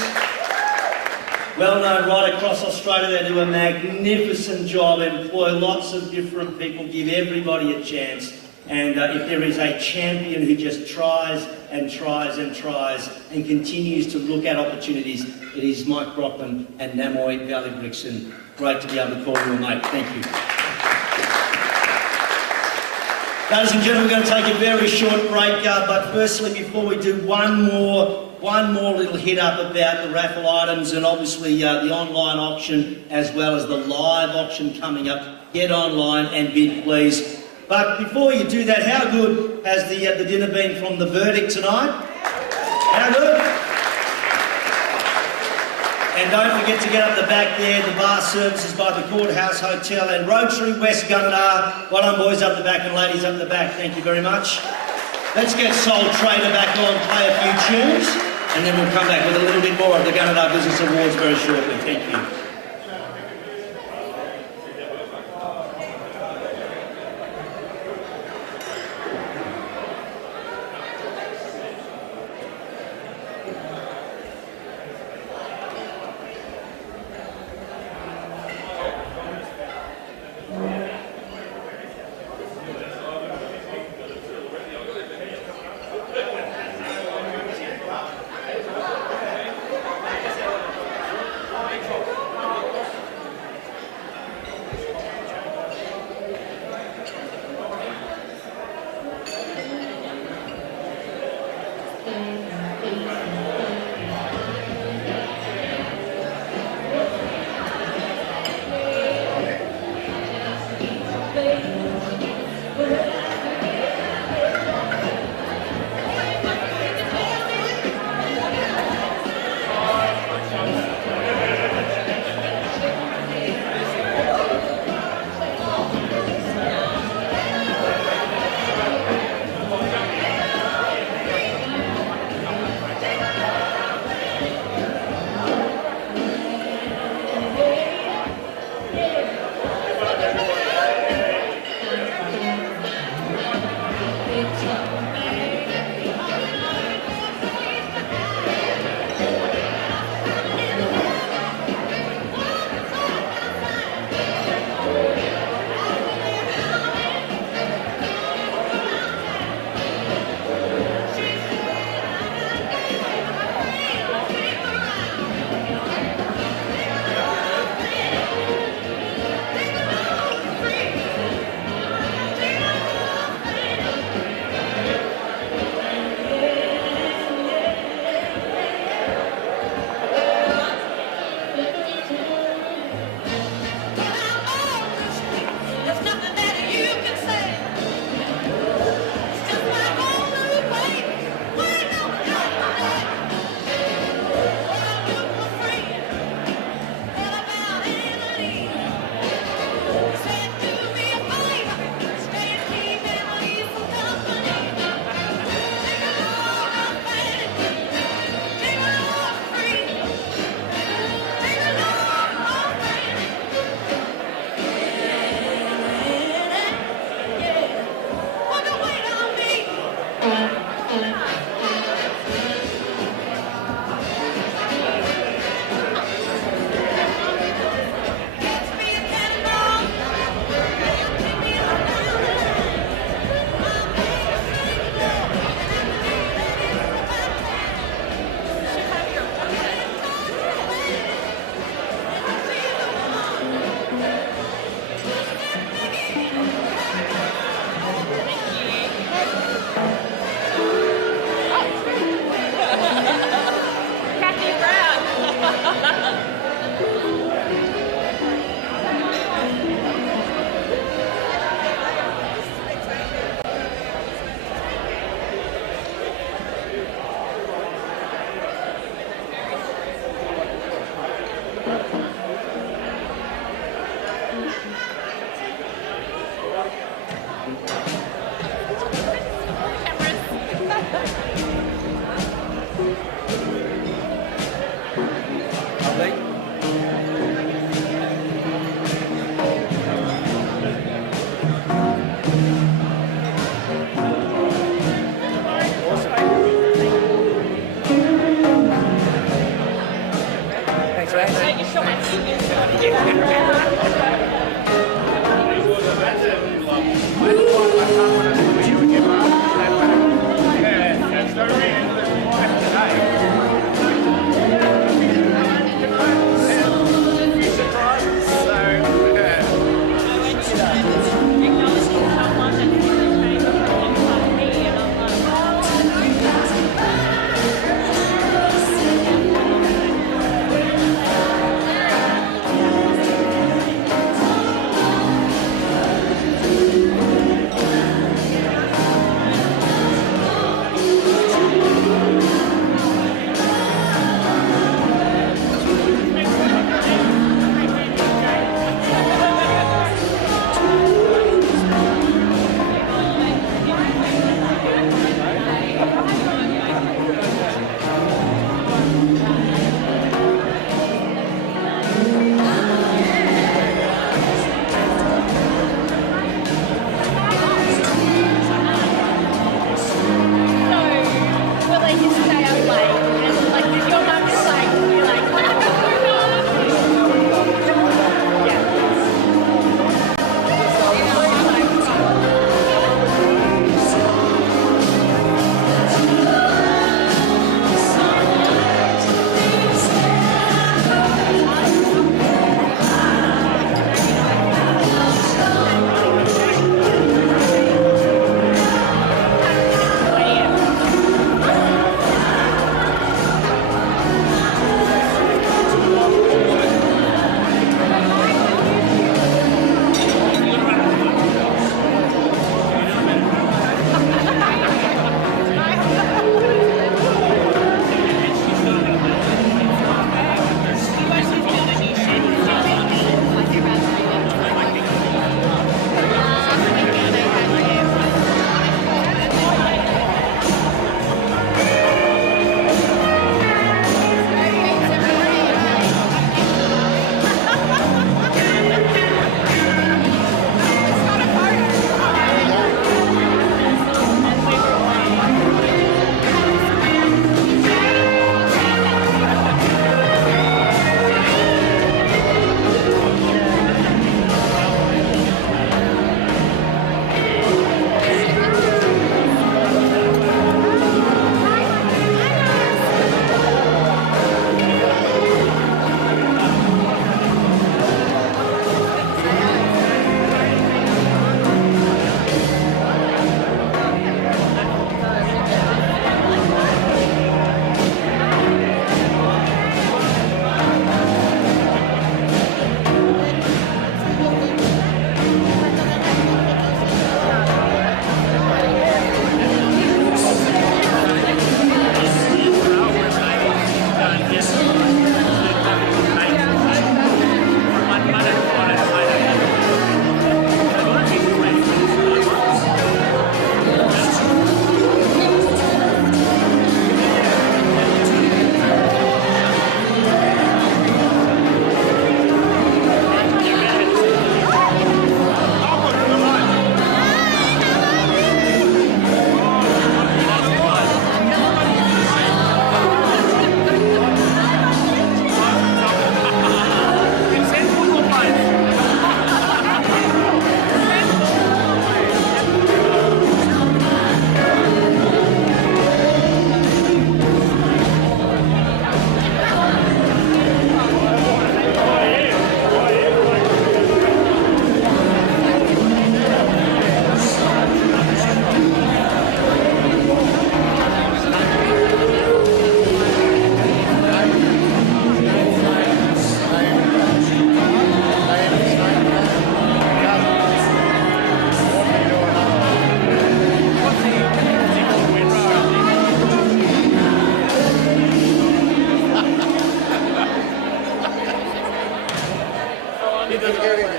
well known right across Australia. They do a magnificent job, employ lots of different people, give everybody a chance. And if there is a champion who just tries and tries and tries and continues to look at opportunities, it is Mike Brockman and Namoy Valley Bricks. And great to be able to call you a mate. Thank you. Ladies and gentlemen, we're going to take a very short break, but firstly, before we do one more little hit up about the raffle items and obviously the online auction as well as the live auction coming up. Get online and bid, please. But before you do that, how good has the dinner been from the verdict tonight? How good? And don't forget to get up the back there, the bar services by the Courthouse Hotel and Rotary West Gunnedah. Well done, boys up the back and ladies up the back. Thank you very much. Let's get Soul Trader back on, play a few tunes, and then we'll come back with a little bit more of the Gunnedah Business Awards very shortly. Thank you.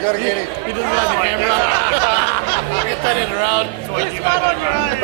gotta get it. He doesn't like the camera. Get that in around. It's not on your eye.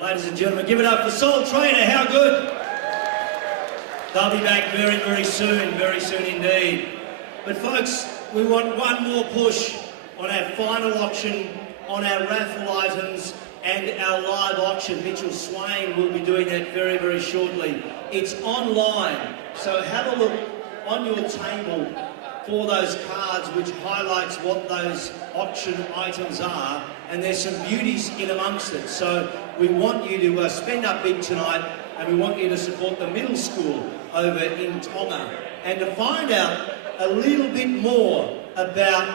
Ladies and gentlemen, give it up for Soul Trainer. How good? They'll be back very, very soon indeed. But folks, we want one more push on our final auction, on our raffle items and our live auction. Mitchell Swain will be doing that very, very shortly. It's online, so have a look on your table for those cards which highlights what those auction items are, and there's some beauties in amongst it. So we want you to spend up big tonight, and we want you to support the middle school over in Tonga. And to find out a little bit more about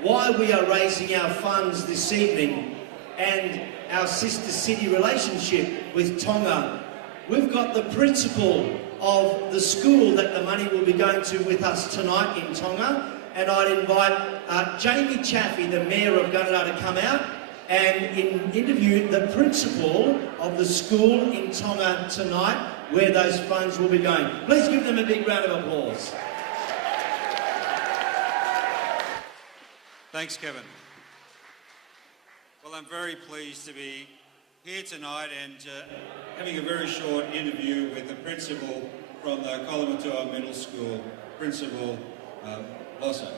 why we are raising our funds this evening and our sister city relationship with Tonga, we've got the principal of the school that the money will be going to with us tonight in Tonga, and I'd invite Jamie Chaffey, the Mayor of Gunnedah, to come out, and interview the principal of the school in Tonga tonight, where those funds will be going. Please give them a big round of applause. Thanks, Kevin. Well, I'm very pleased to be here tonight and having a very short interview with the principal from the Kolomotu'a Middle School, Principal Losso.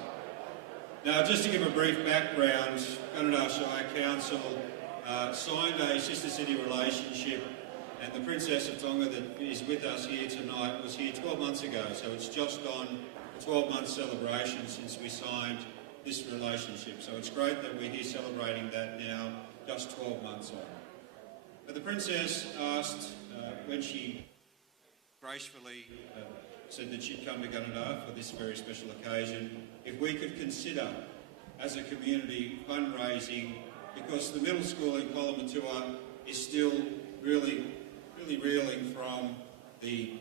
Now, just to give a brief background, Gunnedah Shire Council signed a sister city relationship, and the Princess of Tonga that is with us here tonight was here 12 months ago, so it's just on a 12-month celebration since we signed this relationship. So it's great that we're here celebrating that now, just 12 months on. But the Princess asked, when she gracefully said that she'd come to Gunnedah for this very special occasion, if we could consider, as a community, fundraising, because the middle school in Kolomotu'a is still really reeling from the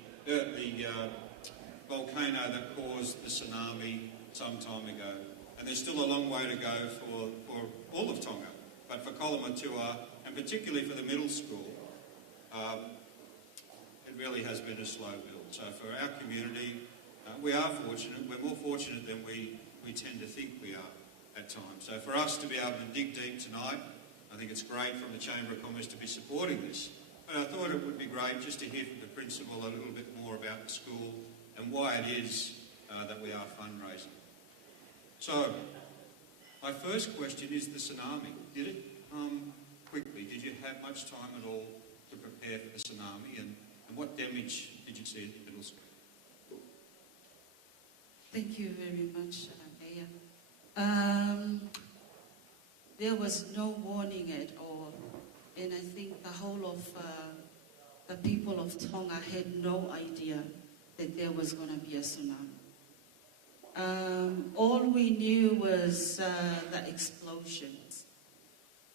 volcano that caused the tsunami some time ago. And there's still a long way to go for all of Tonga, but for Kolomotu'a, and particularly for the middle school, it really has been a slow build. So for our community, we are fortunate. We're more fortunate than we tend to think we are at times. So for us to be able to dig deep tonight, I think it's great from the Chamber of Commerce to be supporting this. But I thought it would be great just to hear from the principal a little bit more about the school and why it is that we are fundraising. So, my first question is the tsunami. Did it come quickly? Did you have much time at all to prepare for the tsunami? And what damage did you see at the middle school? Thank you very much, Mayor. There was no warning at all, and I think the whole of the people of Tonga had no idea that there was going to be a tsunami. All we knew was the explosions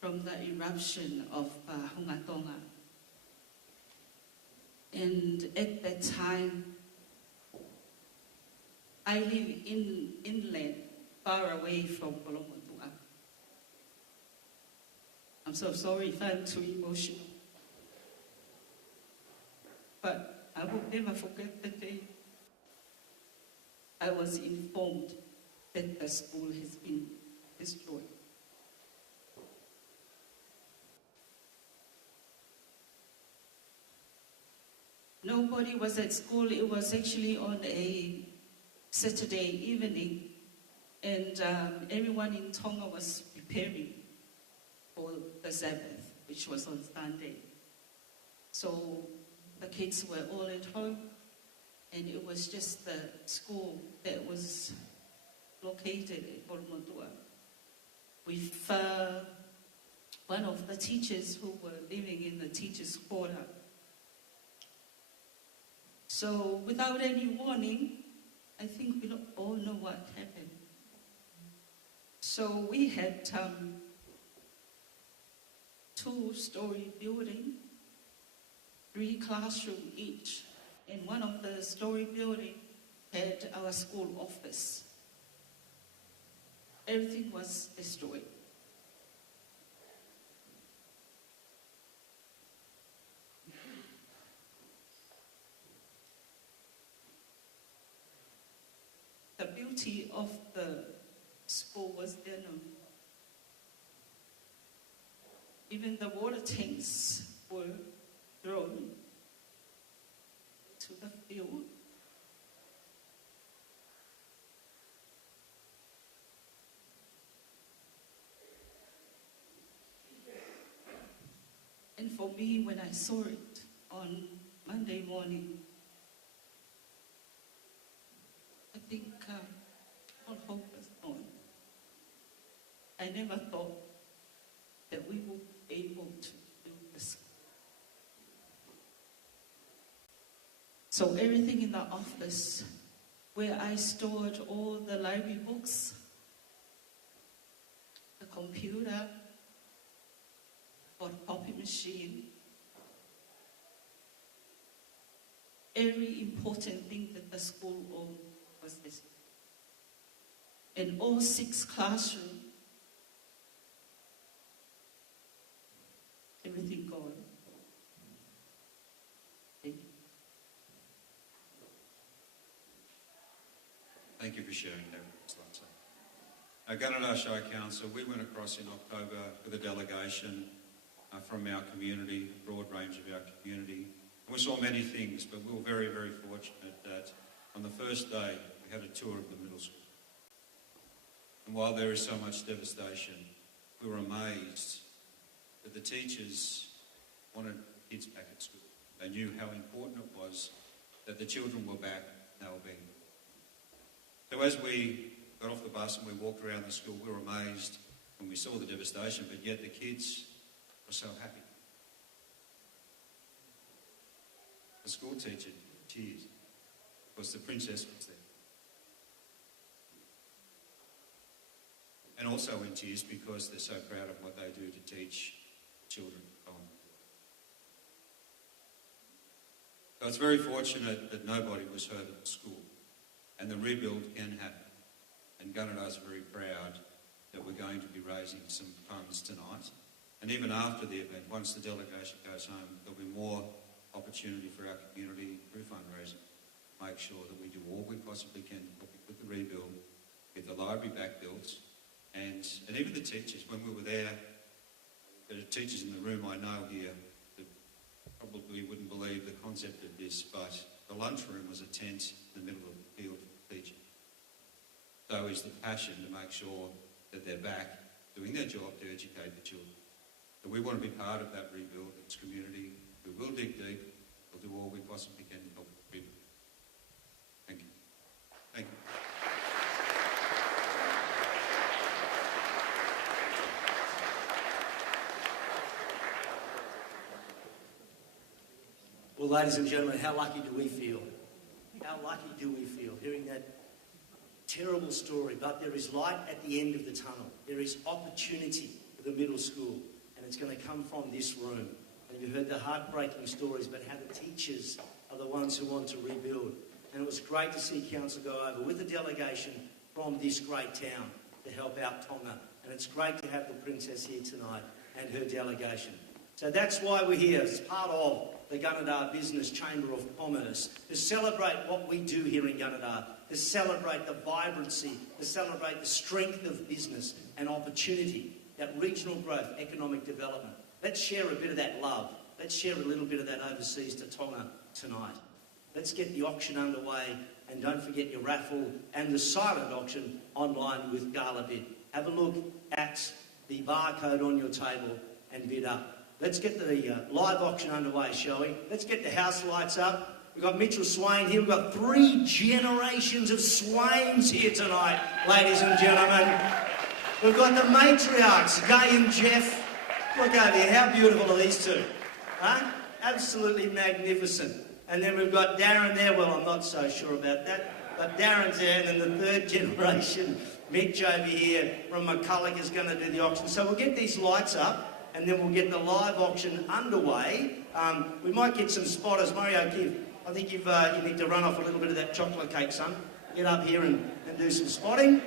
from the eruption of Tonga. And at that time, I live inland, far away from Kolomotu'a. I'm so sorry if I'm too emotional. But I will never forget the day I was informed that the school has been destroyed. Nobody was at school. It was actually on a Saturday evening, and everyone in Tonga was preparing for the Sabbath, which was on Sunday. So the kids were all at home, and it was just the school that was located in Kolomotu'a with one of the teachers who were living in the teacher's quarter. So without any warning, I think we all know what happened. So we had 2-story building, 3 classrooms each. And one of the story building had our school office. Everything was destroyed. The beauty of the school was then even the water tanks were thrown to the field. And for me, when I saw it on Monday morning, I think all hope was gone. I never thought that we would be able to do this. So everything in the office, where I stored all the library books, the computer, photocopy machine, every important thing that the school owned was this. In all 6 classrooms, God. Thank you for sharing that, Ms. Lutzer. Our Gunnedah Show Council, we went across in October with a delegation from our community, a broad range of our community. And we saw many things, but we were very, very fortunate that on the first day we had a tour of the middle school. And while there is so much devastation, we were amazed that the teachers wanted kids back at school. They knew how important it was that the children were back and they were being. So as we got off the bus and we walked around the school, we were amazed when we saw the devastation, but yet the kids were so happy. The school teacher tears because the princess was there. And also in tears because they're so proud of what they do to teach children. So it's very fortunate that nobody was hurt at the school. And the rebuild can happen. And Gunnedah is very proud that we're going to be raising some funds tonight. And even after the event, once the delegation goes home, there'll be more opportunity for our community through fundraising to make sure that we do all we possibly can with the rebuild, get the library back built, and even the teachers. When we were there are teachers in the room I know here that probably wouldn't believe the concept of this, but the lunchroom was a tent in the middle of the field for teaching. So is the passion to make sure that they're back doing their job to educate the children. So we want to be part of that rebuild of this community. We will dig deep. We'll do all we possibly can to help rebuild. Thank you. Thank you. Well, ladies and gentlemen, how lucky do we feel? How lucky do we feel hearing that terrible story? But there is light at the end of the tunnel. There is opportunity for the middle school, and it's going to come from this room. And you heard the heartbreaking stories about how the teachers are the ones who want to rebuild. And it was great to see Council go over with a delegation from this great town to help out Tonga. And it's great to have the Princess here tonight and her delegation. So that's why we're here, as part of the Gunnedah Business Chamber of Commerce, to celebrate what we do here in Gunnedah, to celebrate the vibrancy, to celebrate the strength of business and opportunity, that regional growth, economic development. Let's share a bit of that love. Let's share a little bit of that overseas to Tonga tonight. Let's get the auction underway, and don't forget your raffle and the silent auction online with Gala bid. Have a look at the barcode on your table and bid up. Let's get the live auction underway, shall we? Let's get the house lights up. We've got Mitchell Swain here. We've got 3 generations of Swains here tonight, ladies and gentlemen. We've got the matriarchs, Gay and Jeff. Look over here. How beautiful are these two? Huh? Absolutely magnificent. And then we've got Darren there. Well, I'm not so sure about that. But Darren's there. And then the 3rd generation, Mitch over here from McCulloch, is going to do the auction. So we'll get these lights up, and then we'll get the live auction underway. We might get some spotters. Mario, I think you need to run off a little bit of that chocolate cake, son. Get up here and do some spotting,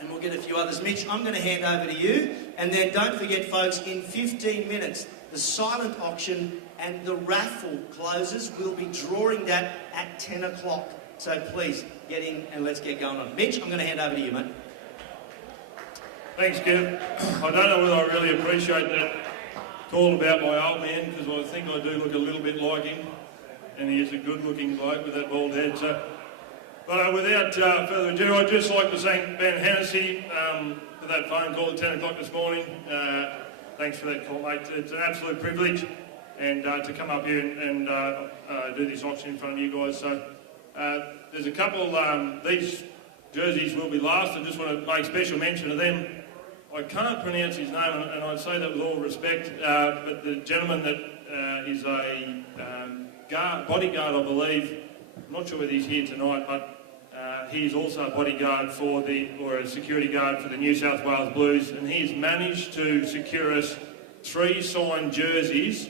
and we'll get a few others. Mitch, I'm going to hand over to you. And then don't forget, folks, in 15 minutes, the silent auction and the raffle closes. We'll be drawing that at 10 o'clock. So please, get in and let's get going on. Mitch, I'm going to hand over to you, mate. Thanks, Kev. I don't know whether I really appreciate that call about my old man, because I think I do look a little bit like him, and he is a good-looking bloke with that bald head. So, but without further ado, I'd just like to thank Ben Hennessy for that phone call at 10 o'clock this morning. Thanks for that call, mate. It's an absolute privilege and to come up here and do this auction in front of you guys. So there's a couple, these jerseys will be last. I just want to make special mention of them. I can't pronounce his name, and I say that with all respect, but the gentleman that is a bodyguard, I believe, I'm not sure whether he's here tonight, but he is also a bodyguard or a security guard for the New South Wales Blues, and he's managed to secure us 3 signed jerseys,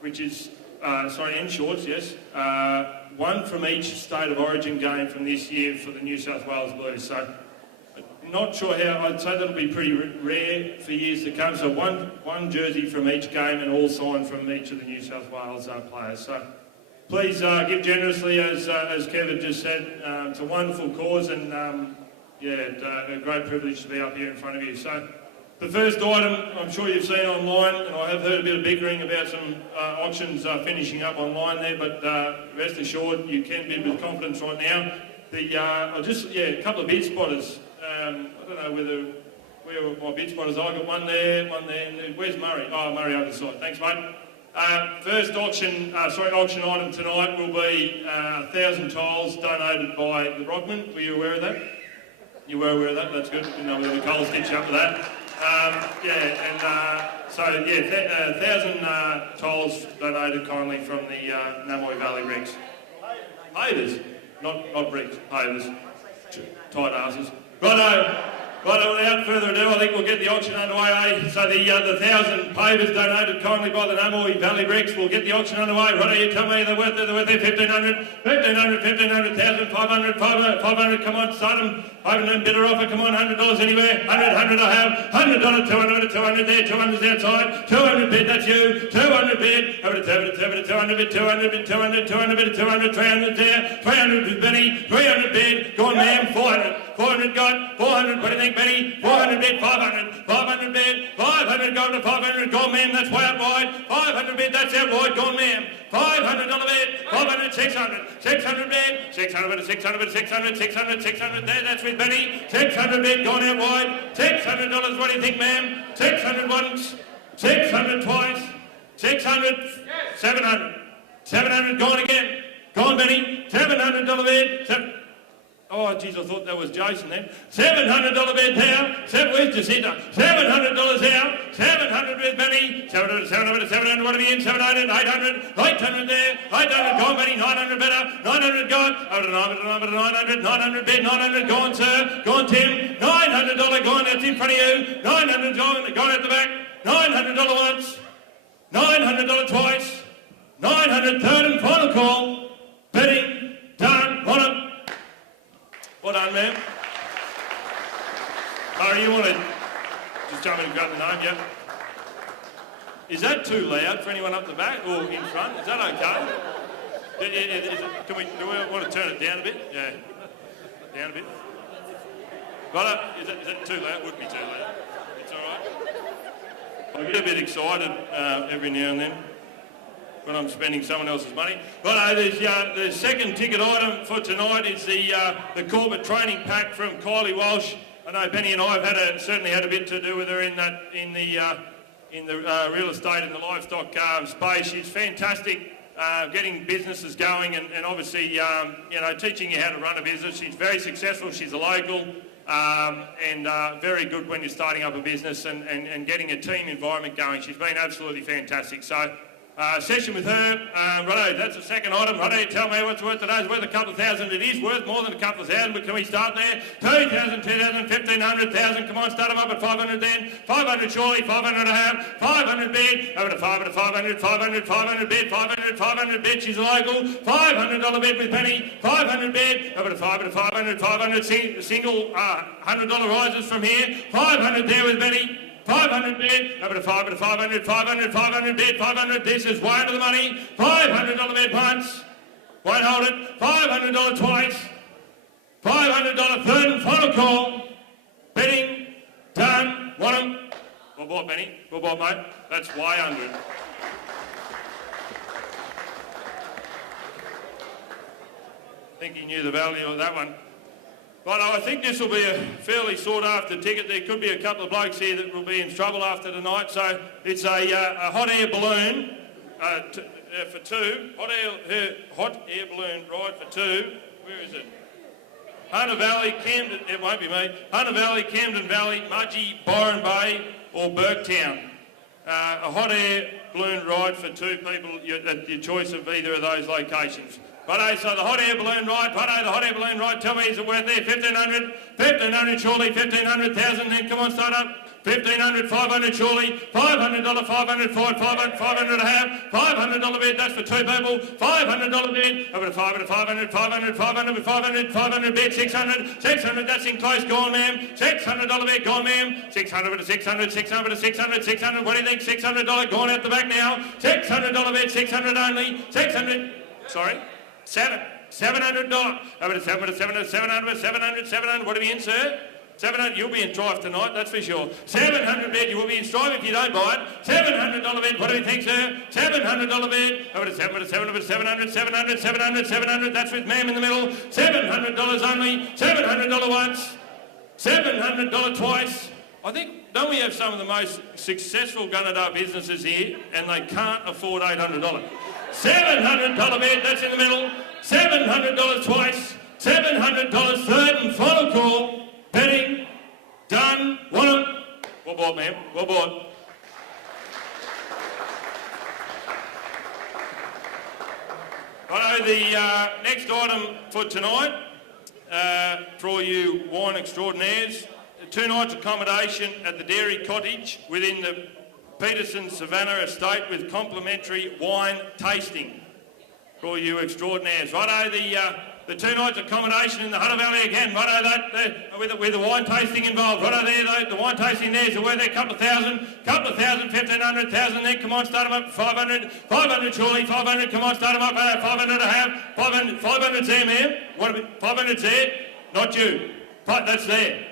which is, in shorts, yes, 1 from each state of origin game from this year for the New South Wales Blues. So not sure how, I'd say that'll be pretty rare for years to come. So one jersey from each game and all signed from each of the New South Wales players. So please give generously, as Kevin just said. It's a wonderful cause, and a great privilege to be up here in front of you. So the first item I'm sure you've seen online, and I have heard a bit of bickering about some auctions finishing up online there, but rest assured you can bid with confidence right now. A couple of bid spotters. I don't know where my bid spotters are. I got one there. Where's Murray? Oh, Murray over the side. Thanks, mate. First auction item tonight will be 1,000 tiles donated by the Rockman. Were you aware of that? You were aware of that? That's good. You know, the coal stitch up for that. 1,000 tiles donated kindly from the Namoi Valley Bricks. Pavers, not bricks, pavers. Tight asses. Righto, without further ado, I think we'll get the auction underway. So the 1,000 pavers donated kindly by the Namoi Valley Bricks. We'll get the auction underway. Righto, you tell me they're worth there, 1,500, 1,000, 500, 500, come on, start them. I haven't known bidder offer, come on, $100 anywhere. 100 I have, $100, 200 there, 200's outside, 200 bid, that's you, 200 bid, over to 200 bid, 200 bid, 200 bid, 200, 300 there, 300 bid, Benny, 300 bid, go on ma'am, 400 got, 400, what do you think, Benny? 400 bid, 500 bid, 500 gone to 500, go on ma'am, that's way out wide, 500 bid, that's out wide, go on ma'am, $500 bid, 500, 600 bid, 600 bid, 600 there, that's with Benny, 600 bid, gone out wide, $600, what do you think, ma'am? 600 once, 600 twice, 600, 700 gone again, gone Benny, $700 bid, oh, jeez, I thought that was Jason then. $700 bid there. Where's Jacinta? $700 out. 700 with Benny. 700, what are we in? 700, 800 there. 800 gone, Benny. 900 better. 900 gone. Over to 900 bid. 900 gone, sir. Gone, Tim. $900 gone. That's in front of you. 900 gone at the back. $900 once. $900 twice. 900 third and final call. Bidding done. On it. Well done, ma'am. Murray, you want to just jump in and grab the name, yeah? Is that too loud for anyone up the back or in front? Is that okay? Do we want to turn it down a bit? Yeah. Down a bit. Right, is that too loud? Wouldn't be too loud. It's all right. I get a bit excited every now and then when I'm spending someone else's money. But the second ticket item for tonight is the corporate training pack from Kylie Walsh. I know Benny and I have certainly had a bit to do with her in the real estate and the livestock space. She's fantastic, getting businesses going and obviously teaching you how to run a business. She's very successful. She's a local. And very good when you're starting up a business and getting a team environment going. She's been absolutely fantastic. So session with her, righto, that's the second item. Righto, tell me what's worth today. It's worth a couple of thousand. It is worth more than a couple of thousand, but can we start there? 2,000, 2,000, 1,500, 1,000. Come on, start them up at 500 then. 500 surely, 500 and a half. 500 bid, over to 500, 500 bid, 500 bid. She's a local. $500 bid with Penny. 500 bid, over to 500, single $100 rises from here. 500 there with Benny. 500 bid, over to 500 bid, 500, this is way under the money, $500 bid once, won't hold it, $500 twice, $500 third and final call, bidding, done, want them, well bought Benny, well bought mate, that's way under it. I think he knew the value of that one. But I think this will be a fairly sought-after ticket. There could be a couple of blokes here that will be in trouble after tonight. So it's a hot air balloon for two. Hot air balloon ride for two. Where is it? Hunter Valley, Camden. It won't be me. Hunter Valley, Camden Valley, Mudgee, Byron Bay, or Burketown. A hot air balloon ride for two people at your choice of either of those locations. Righto, so the hot air balloon ride, tell me, is it worth there? 1,500, surely, 1,500, 1,000, then come on, start up. 1,500, 500 surely, $500, 500 for it, 500 and a half, $500 bid, that's for two people, $500 bid, over to 500, 500, 500, 500, 500, 500 bid, 600, 600, that's in close, gone ma'am, $600 bid, gone ma'am, 600 to 600, 600 to 600, 600, what do you think, $600, gone out the back now, $600 bid, 600 only, 600, sorry, $700, over to 700, 700, 700, 700, 700, what do we in, sir? 700, you'll be in strife tonight, that's for sure. 700 bid, you will be in strife if you don't buy it. $700 bid, what do you think, sir? $700 bid, over to 700, 700, 700, 700, 700, 700, that's with ma'am in the middle. $700 only, $700 once, $700 twice. I think, don't we have some of the most successful Gunnedah businesses here, and they can't afford $800? $700 bid, that's in the middle. $700 twice, $700, third and final call. Betting, done, want 'em. Well bought, ma'am, well bought. Righto, the next item for tonight, for all you wine extraordinaires, 2 nights accommodation at the Dairy Cottage within the Peterson Savannah estate with complimentary wine tasting for all you extraordinaires. Righto, the 2 nights accommodation in the Hunter Valley again, righto, that, with the wine tasting involved, righto there, the wine tasting there, so we're there, couple of thousand, 1,500, 1,000 there, come on, start them up, 500, 500 surely, 500, come on, start them up, 500 and a half, 500, 500's there, ma'am, 500's there, not you, that's there.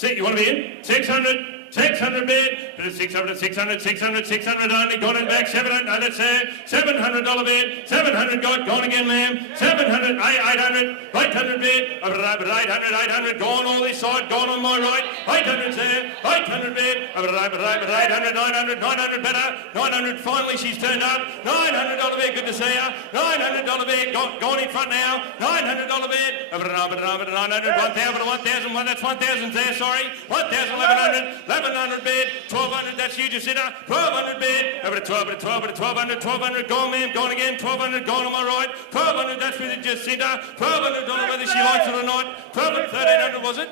You want to be in? 600. 600 bid, 600, 600, 600, 600 only, gone in back, 700, no, that's there, $700 bid, 700 gone again, ma'am, 700, 800, 800 bid, 800, gone all this side, gone on my right, 800's there, 800 bid, 800, 900 better, 900, finally she's turned up, $900 bid, good to see her, $900 bid, gone in front now, $900 bid, 900, 1,000, that's 1,000's there, sorry, 1,000, 1,100 bid, 1,200, that's you, Jacinta, 1,200 bid, over to 1,200, gone ma'am, gone again, 1,200, gone on my right, 1,200, that's with Jacinta, $1,200, whether she likes it or not, 1,200, 1,300 was it?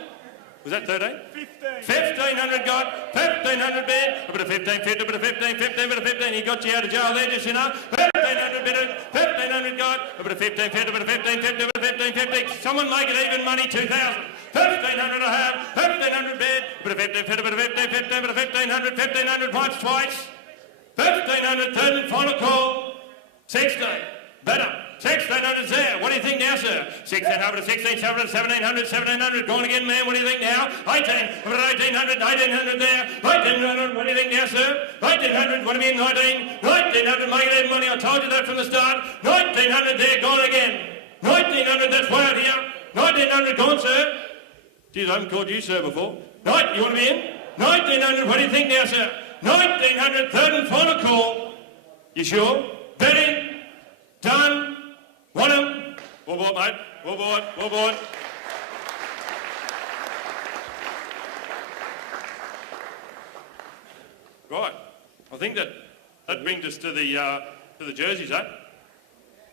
Was that 13? 1,500 got, 1,500 bid, over to 1,550, over to 15, he got you out of jail there, Jacinta, 1,500 bid, 1,500 got, over to 1,550, over to 1,550, over to 1,550, someone make it even money, 2,000. 1,500 I have, 1,500 bid, but a 1,550, but a 1,550, but a 1,500, 1,500 once, twice, 1,500, third and final call, 16, better, 1,600's there, what do you think now, sir? 1,600, 1,600, 1,700, gone again, man, what do you think now? 18, but 1,800, 1,800 there, 1,800, what do you think now, sir? 1,800, what do you mean, 1,900, make it even money, I told you that from the start, 1,900 there, gone again, 1,900, that's way out here, 1,900 gone, sir. Geez, I haven't called you sir before. You want to be in? 1,900, what do you think now, sir? 1,900, third and final call. You sure? Betting, done, want 'em. Well bought, mate, well bought, well bought. Right, I think that brings us to the jerseys, eh?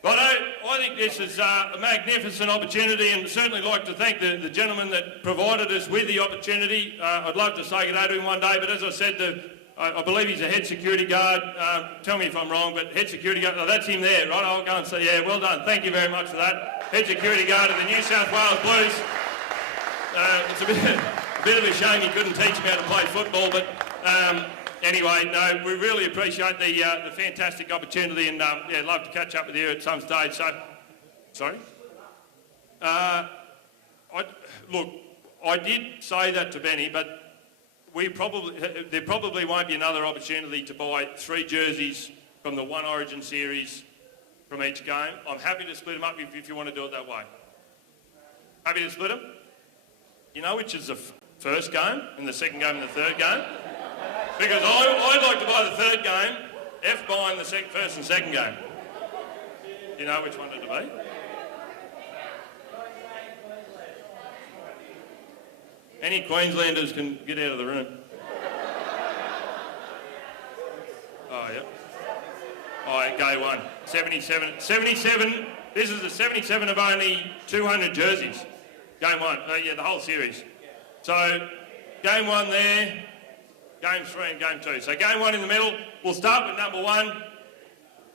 Righto, I think this is a magnificent opportunity, and certainly like to thank the gentleman that provided us with the opportunity. I'd love to say good day to him one day, but as I said, I believe he's a head security guard. Tell me if I'm wrong, but head security guard, that's him there, right? I'll go and say, yeah, well done. Thank you very much for that. Head security guard of the New South Wales Blues. It's a bit of a shame he couldn't teach me how to play football, but anyway, no, we really appreciate the fantastic opportunity, and yeah, love to catch up with you at some stage. So, sorry. Look, I did say that to Benny, but there probably won't be another opportunity to buy 3 jerseys from the One Origin series from each game. I'm happy to split them up if you want to do it that way. Happy to split them? You know which is the first game and the second game and the third game? Because I'd like to buy the third game, F buying the first and second game. Do you know which one it'll be? Any Queenslanders can get out of the room. Oh, yeah. All right, go one. 77. This is the 77 of only 200 jerseys. Game one. Yeah, the whole series. So, game one there. Game 3 and Game 2. So Game 1 in the middle. We'll start with number 1.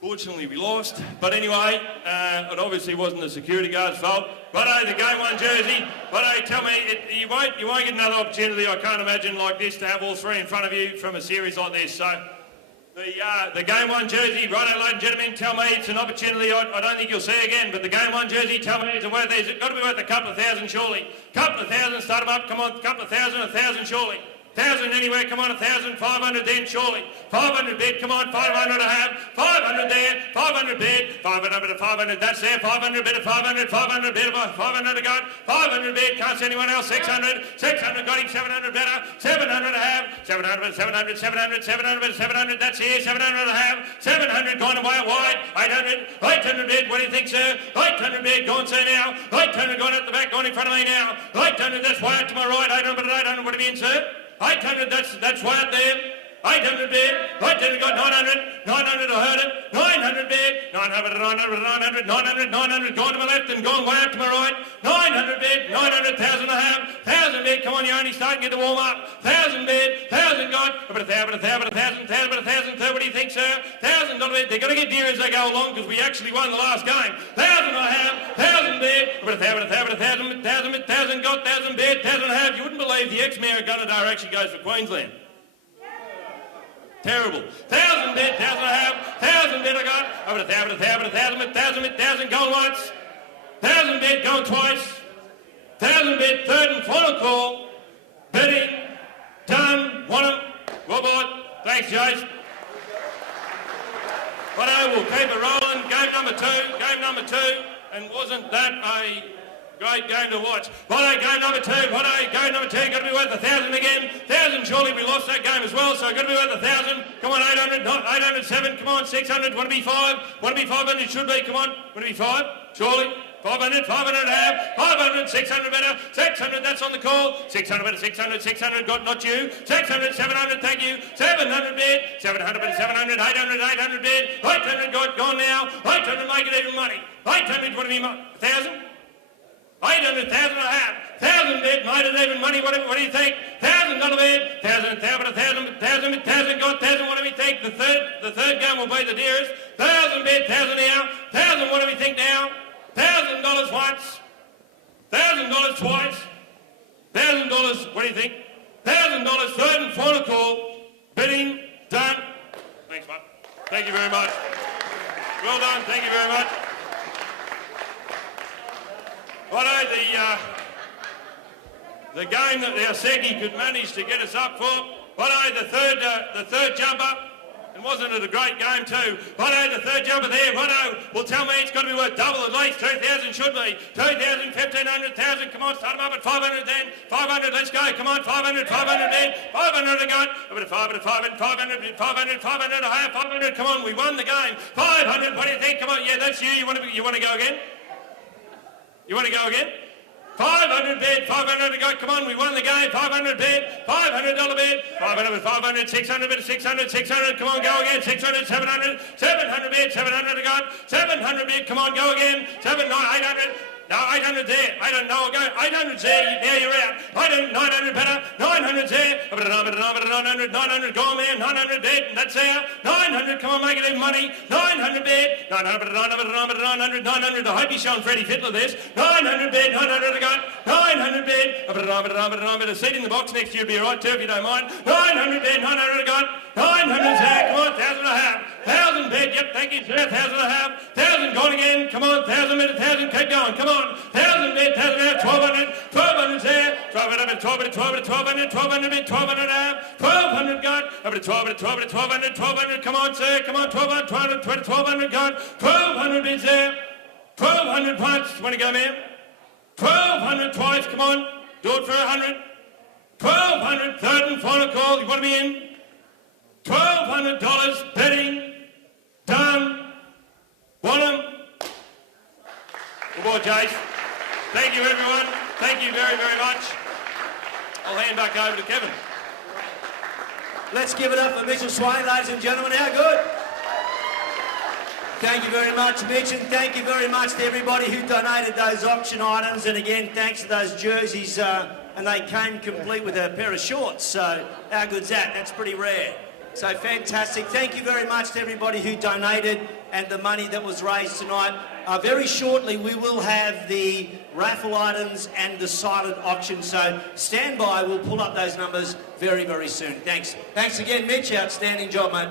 Fortunately, we lost. But anyway, it obviously wasn't the security guard's fault. Righto, the Game 1 jersey. Righto, tell me, you won't get another opportunity, I can't imagine, like this, to have all 3 in front of you from a series like this. So the Game 1 jersey, righto, ladies and gentlemen, tell me it's an opportunity I don't think you'll see again, but the Game 1 jersey, tell me, it's got to be worth a couple of thousand, surely. Couple of thousand, start them up, come on, couple of thousand, 1,000, surely. 1,000 anywhere, come on, 1,000, 500 then, surely. 500 bid, come on, 500 to have, 500 there, 500 bid, 500 to 500, that's there, 500 bid, 500, 500 bid, 500 to go, 500 bid, can't see anyone else, 600, 600 got him, 700 better, 700 to have, 700, 700, 700, 700, 700, that's here, 700 to have, 700 gone away wide, 800, 800 bid, what do you think, sir? 800 bid, go and see now, 800 gone at the back, gone in front of me now, 800, that's way out to my right, 800, 800, what do you mean, sir? 800, that's way up there. 800 bid, 800 got 900, 900 I heard it, 900 bid, 900, 900, 900, 900, 900, gone to my left and gone way up to my right, 900 bid, 900, 1,000 I have, 1,000 bid, come on, you're only starting to get the warm up, 1,000 bid, 1,000 got, about 1,000, 1,000, 1,000, 1,000, what do you think, sir? $1,000 bid, they're going to get dear as they go along because we actually won the last game, 1,000 I have, 1,000 bid, about 1,000, 1,000, 1,000, 1,000 got, 1,000 bid, 1,000 I have, you wouldn't believe the ex-mayor of Gunnedah actually goes for Queensland. Terrible. 1,000 bid, 1,000 I have, 1,000 bid I got, over 1,000, 1,000, 1,000 going once, 1,000 bid going twice, 1,000 bid, third and final call, bidding, done, won them, well bought, thanks Jace. Righto, we'll keep it rolling, game number 2, and wasn't that a great game to watch. Righto, game number 2, game number 2, got to be worth 1,000 again. 1,000, surely we lost that game as well, so got to be worth 1,000. Come on, 800, 807, come on, 600, want to be 5, want to be 500, should be, come on, want to be 5, surely. 500, 500 to have, 500, 600 better, 600, that's on the call, 600 better, 600, 600, got not you, 600, 700, thank you, 700 bid, 700 better, 700, 800, 800 bid, 800 got gone now, 800 make it even money, 800, what do you mean, 1,000? 800,000 and a half, 1,000 bid, made it even money, what do you think? $1,000 bid, 1,000, 1,000 got 1,000, what do we think? The third game will be the dearest, 1,000 bid, 1,000 now, 1,000, what do we think now? $1,000 once, $1,000 twice, $1,000, what do you think? $1,000, third and final call, bidding, done. Thanks, mate. Thank you very much. Well done, thank you very much. Righto, the game that our Seki could manage to get us up for, righto, the third jumper, and wasn't it a great game too? Righto, the third jumper there, righto, well tell me it's got to be worth double at least, 2,000 should be, 2,000, 1,500, 1,000, come on, start them up at 500 then, 500, let's go, come on, 500, 500 then, 500 to go, over to 500, 500, 500, 500, 500, I have 500, come on, we won the game, 500, what do you think, come on, yeah, that's you, you want to go again? You want to go again? 500 bid, 500 to go, come on, we won the game, 500 bid, $500 bid, 500, 500, 600 bid, 600, 600, come on, go again, 600, 700, 700 bid, 700 to go, 700 bid, come on, go again, 800, no, 800 there, 800, no, go, 800 there, now you're out, 900 better, 900 there, 900, go on man, 900 bid, that's there, 900, come on, make it even money, 900 bid, 900, 900, I hope you're showing Freddie Fittler this, 900 bid, 900 to go, 900 bid, a seat in the box next to you would be alright too if you don't mind, 900 bid, 900 to go, 900 there, come on, 1,000 and a half, 1,000 bid, yep, thank you sir, 1,000 and a half, 1,000 gone again, come on, 1,000 bid, 1,000, keep going, come on, 1,000 bid, 1,000 and a half, 1,200, 1,200 there, 1,200, 1,200, 1,200 bid, 1,200 and a half, 1,200 got, over to 1,200, 1,200, come on sir, come on, 1,200, 1,200 got, 1,200 bids there, 1,200 once, want to go man, 1,200 twice, come on, do it for 100, 1,200, third and final call, you want to be in? $1,200 betting, done, won them. Good boy, Jace. Thank you, everyone. Thank you very, very much. I'll hand back over to Kevin. Let's give it up for Mitchell Swain, ladies and gentlemen. How good? Thank you very much, Mitch, and thank you very much to everybody who donated those auction items. And again, thanks to those jerseys and they came complete with a pair of shorts. So how good's that? That's pretty rare. So fantastic. Thank you very much to everybody who donated and the money that was raised tonight. Very shortly we will have the raffle items and the silent auction. So stand by. We'll pull up those numbers very, very soon. Thanks. Thanks again, Mitch. Outstanding job, mate.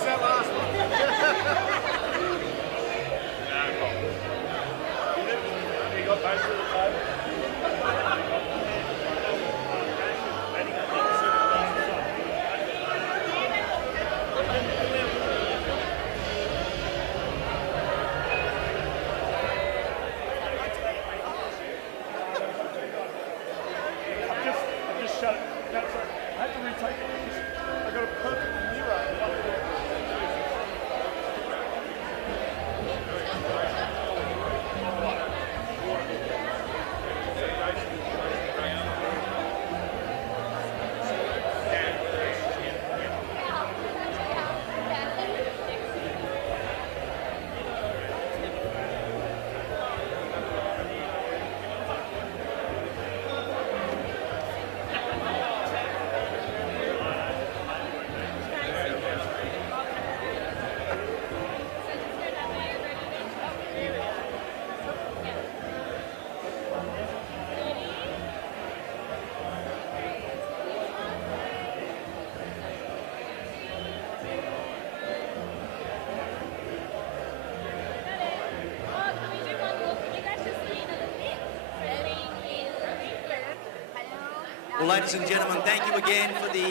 missed that last one. You got most of the table? I've just shut it. That's right. I had to retake it because I got a perfect mirror. Well, ladies and gentlemen, thank you again for the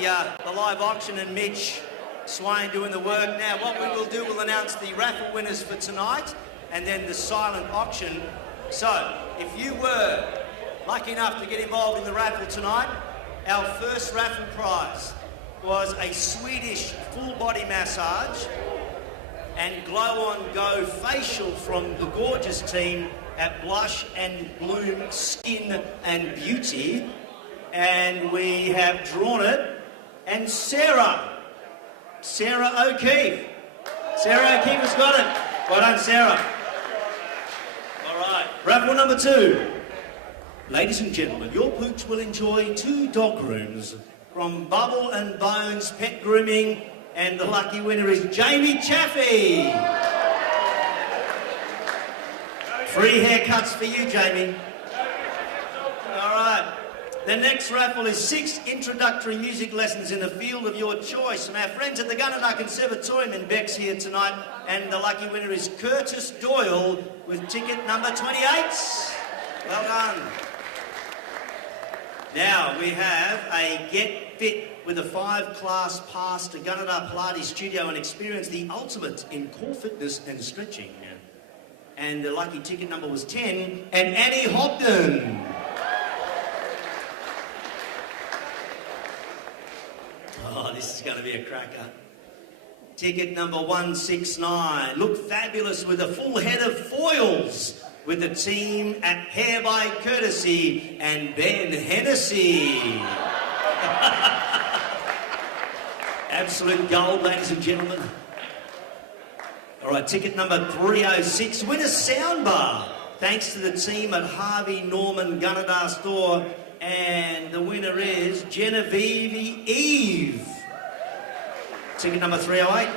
live auction and Mitch Swain doing the work. Now, what we will do, we'll announce the raffle winners for tonight and then the silent auction. So, if you were lucky enough to get involved in the raffle tonight, our first raffle prize was a Swedish full-body massage and glow-on-go facial from the gorgeous team at Blush and Bloom Skin and Beauty. And we have drawn it, and Sarah O'Keefe. Sarah O'Keefe has got it. Well done, Sarah. All right, raffle number 2. Ladies and gentlemen, your pooch will enjoy 2 dog rooms from Bubble and Bones Pet Grooming, and the lucky winner is Jamie Chaffee. Free haircuts for you, Jamie. All right. The next raffle is 6 introductory music lessons in the field of your choice from our friends at the Gunnedah Conservatorium in Bex here tonight. And the lucky winner is Curtis Doyle with ticket number 28. Well done. Now we have a Get Fit with a 5-class pass to Gunnedah Pilates Studio and experience the ultimate in core fitness and stretching. And the lucky ticket number was 10. And Annie Hobden. Oh, this is going to be a cracker. Ticket number 169. Look fabulous with a full head of foils with the team at Hair by Courtesy and Ben Hennessy. Absolute gold, ladies and gentlemen. All right, ticket number 306. Win a soundbar. Thanks to the team at Harvey Norman Gunnedah Store. And the winner is Genevieve Eve. Ticket number 308.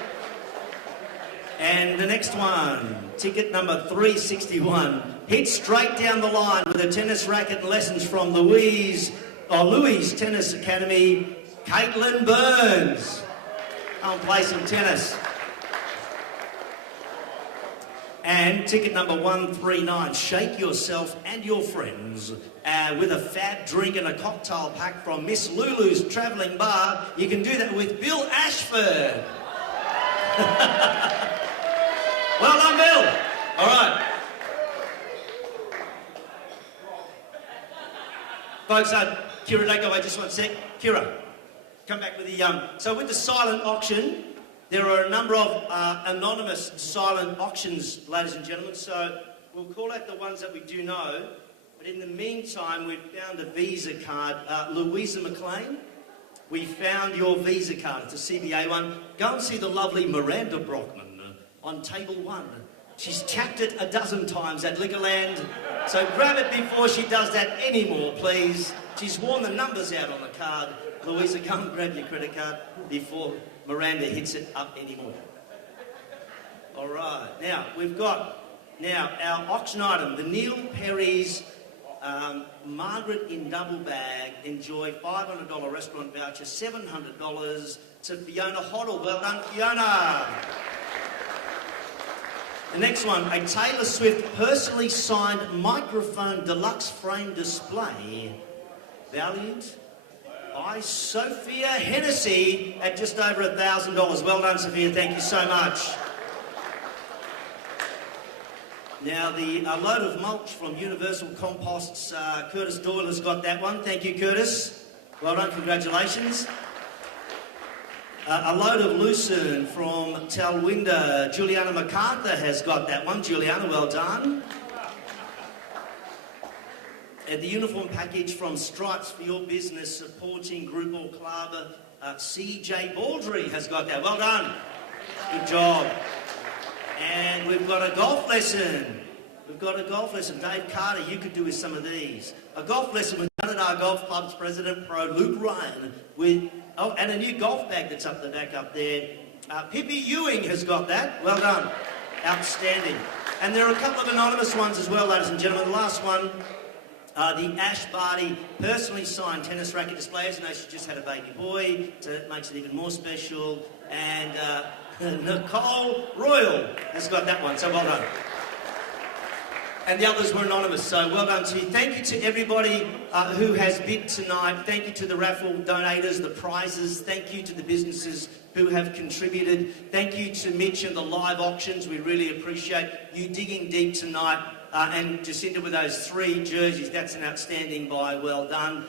And the next one, ticket number 361. Hit straight down the line with a tennis racket lessons from Louise Tennis Academy, Caitlin Burns. Come and play some tennis. And ticket number 139, shake yourself and your friends with a fab drink and a cocktail pack from Miss Lulu's Travelling Bar. You can do that with Bill Ashford. Well done, Bill. All right. Folks, Kira, don't go away just one sec. Kira, come back with the... So with the silent auction, there are a number of anonymous silent auctions, ladies and gentlemen, so we'll call out the ones that we do know. But in the meantime, we've found a Visa card. Louisa McLean, we found your Visa card. It's a CBA one. Go and see the lovely Miranda Brockman on table 1. She's tapped it a dozen times at Liquorland, so grab it before she does that anymore, please. She's worn the numbers out on the card. Louisa, come and grab your credit card before Miranda hits it up anymore. All right, now we've got our auction item, the Neil Perry's Margaret in Double Bag, enjoy $500 restaurant voucher, $700 to Fiona Hoddle. Well done, Fiona. The next one, a Taylor Swift personally signed microphone deluxe frame display, valued by Sophia Hennessy at just over $1,000. Well done, Sophia. Thank you so much. Now, a load of mulch from Universal Composts, Curtis Doyle has got that one. Thank you, Curtis. Well done, congratulations. A load of lucerne from Talwinda, Juliana MacArthur has got that one. Juliana, well done. And the uniform package from Stripes for Your Business, supporting group or club, CJ Baldry has got that. Well done. Good job. And we've got a golf lesson. We've got a golf lesson. Dave Carter, you could do with some of these. A golf lesson with Gunnedah Golf Club's President Pro Luke Ryan with, and a new golf bag that's up the back up there. Pippi Ewing has got that. Well done. Outstanding. And there are a couple of anonymous ones as well, ladies and gentlemen. The last one, the Ash Barty personally signed tennis racket display. As you know, she just had a baby boy, so it makes it even more special. And Nicole Royal has got that one, so well done. And the others were anonymous, so well done to you. Thank you to everybody who has bid tonight. Thank you to the raffle donators, the prizes. Thank you to the businesses who have contributed. Thank you to Mitch and the live auctions. We really appreciate you digging deep tonight. And Jacinda with those 3 jerseys, that's an outstanding buy. Well done.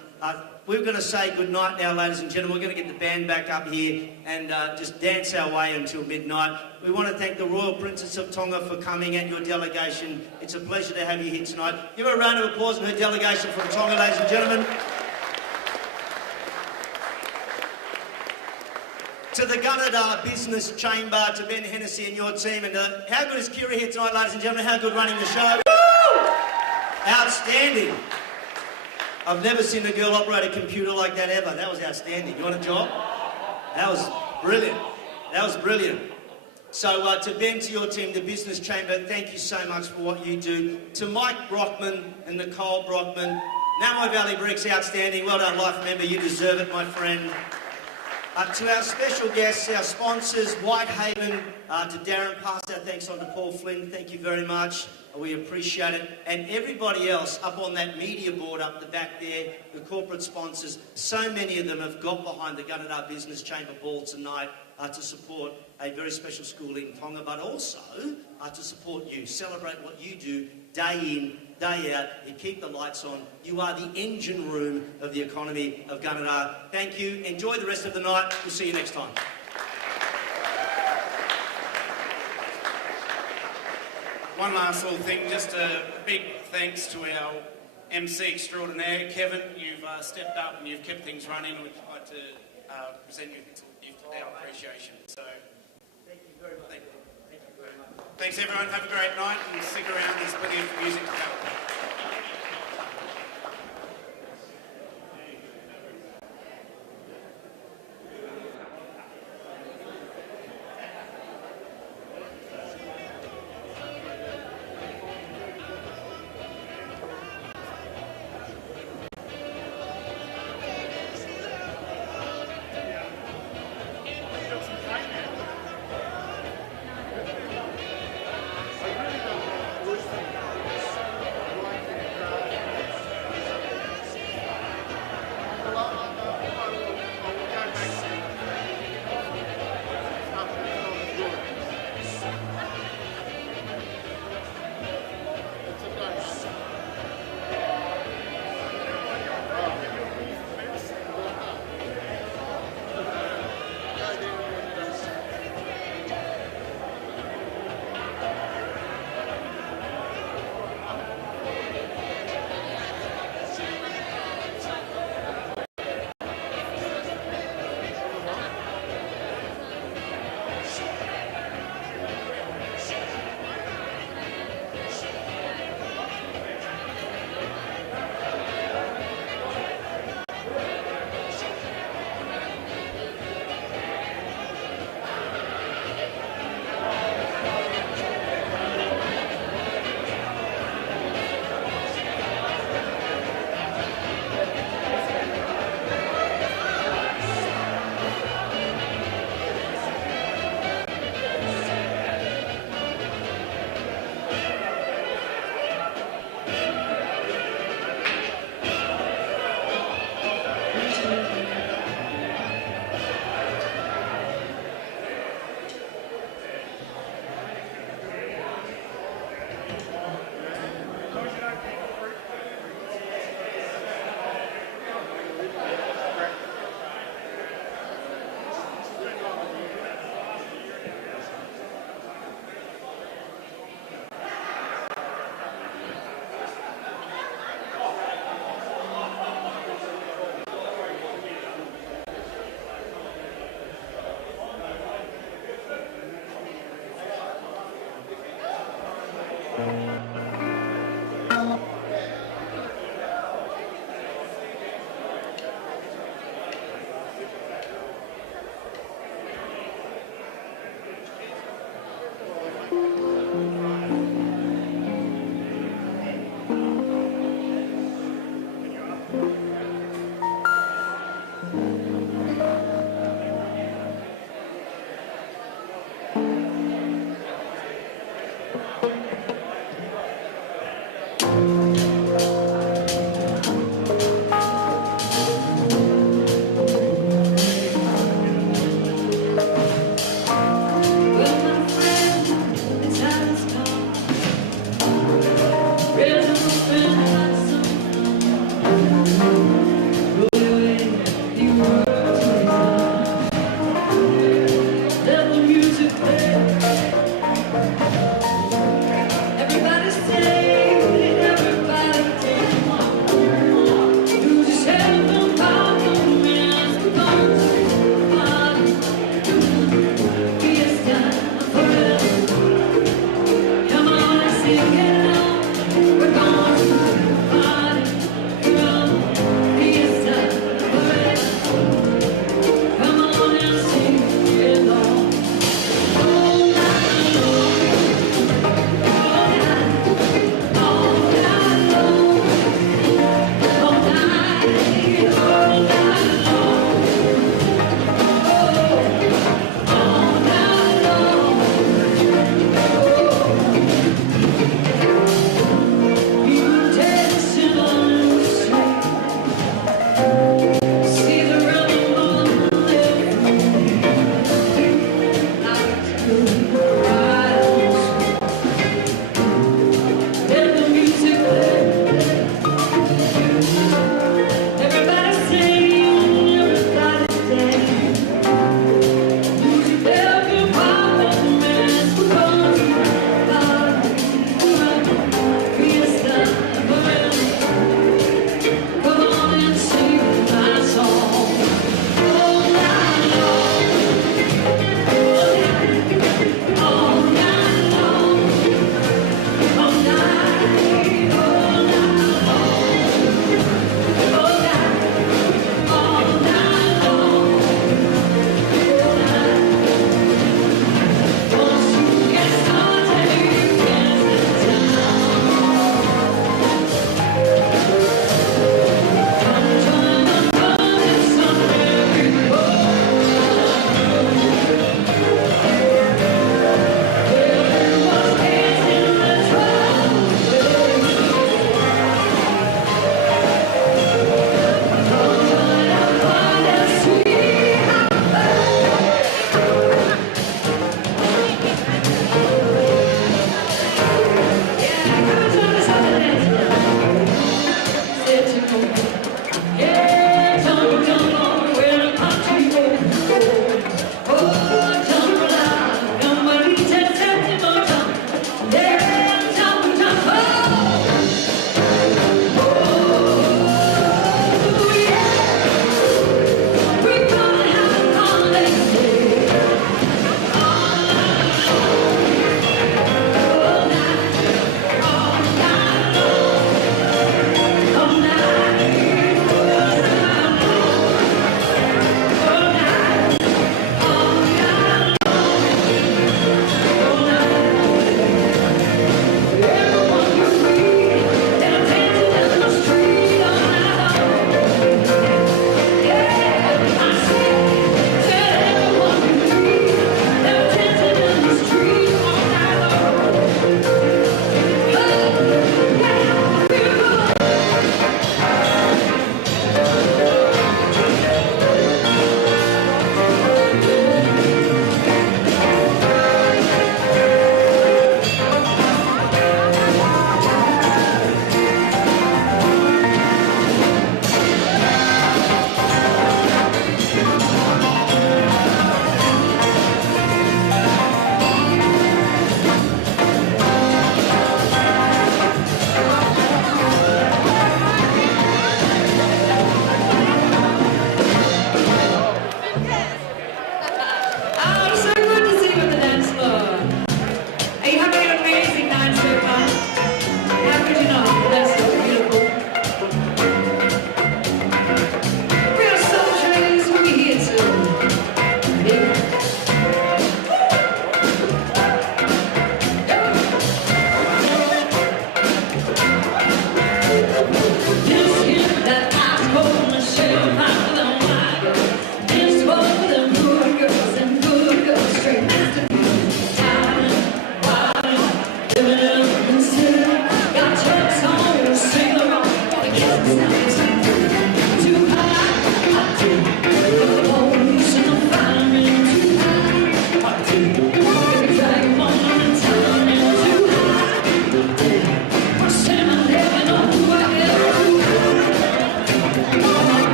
We're going to say goodnight now, ladies and gentlemen. We're going to get the band back up here and just dance our way until midnight. We want to thank the Royal Princess of Tonga for coming and your delegation. It's a pleasure to have you here tonight. Give her a round of applause and her delegation from Tonga, ladies and gentlemen. To the Gunnedah Business Chamber, to Ben Hennessy and your team. And how good is Kira here tonight, ladies and gentlemen? How good running the show? Woo! Outstanding. I've never seen a girl operate a computer like that ever. That was outstanding. You want a job? That was brilliant. That was brilliant. So to Ben, to your team, the Business Chamber, thank you so much for what you do. To Mike Brockman and Nicole Brockman, Namo Valley Bricks, outstanding. Well done, Life Member. You deserve it, my friend. To our special guests, our sponsors, Whitehaven, to Darren, pass our thanks on to Paul Flynn. Thank you very much. We appreciate it. And everybody else up on that media board up the back there, the corporate sponsors, so many of them have got behind the Gunnedah Business Chamber ball tonight to support a very special school in Tonga, but also to support you, celebrate what you do day in, day out. You keep the lights on. You are the engine room of the economy of Gunnedah. Thank you. Enjoy the rest of the night. We'll see you next time. One last little thing, just a big thanks to our MC extraordinaire, Kevin. You've stepped up and you've kept things running. We'd like to present you our appreciation. So, thank you very much. Thank you very much. Thanks everyone. Have a great night and stick around. There's plenty of music to come.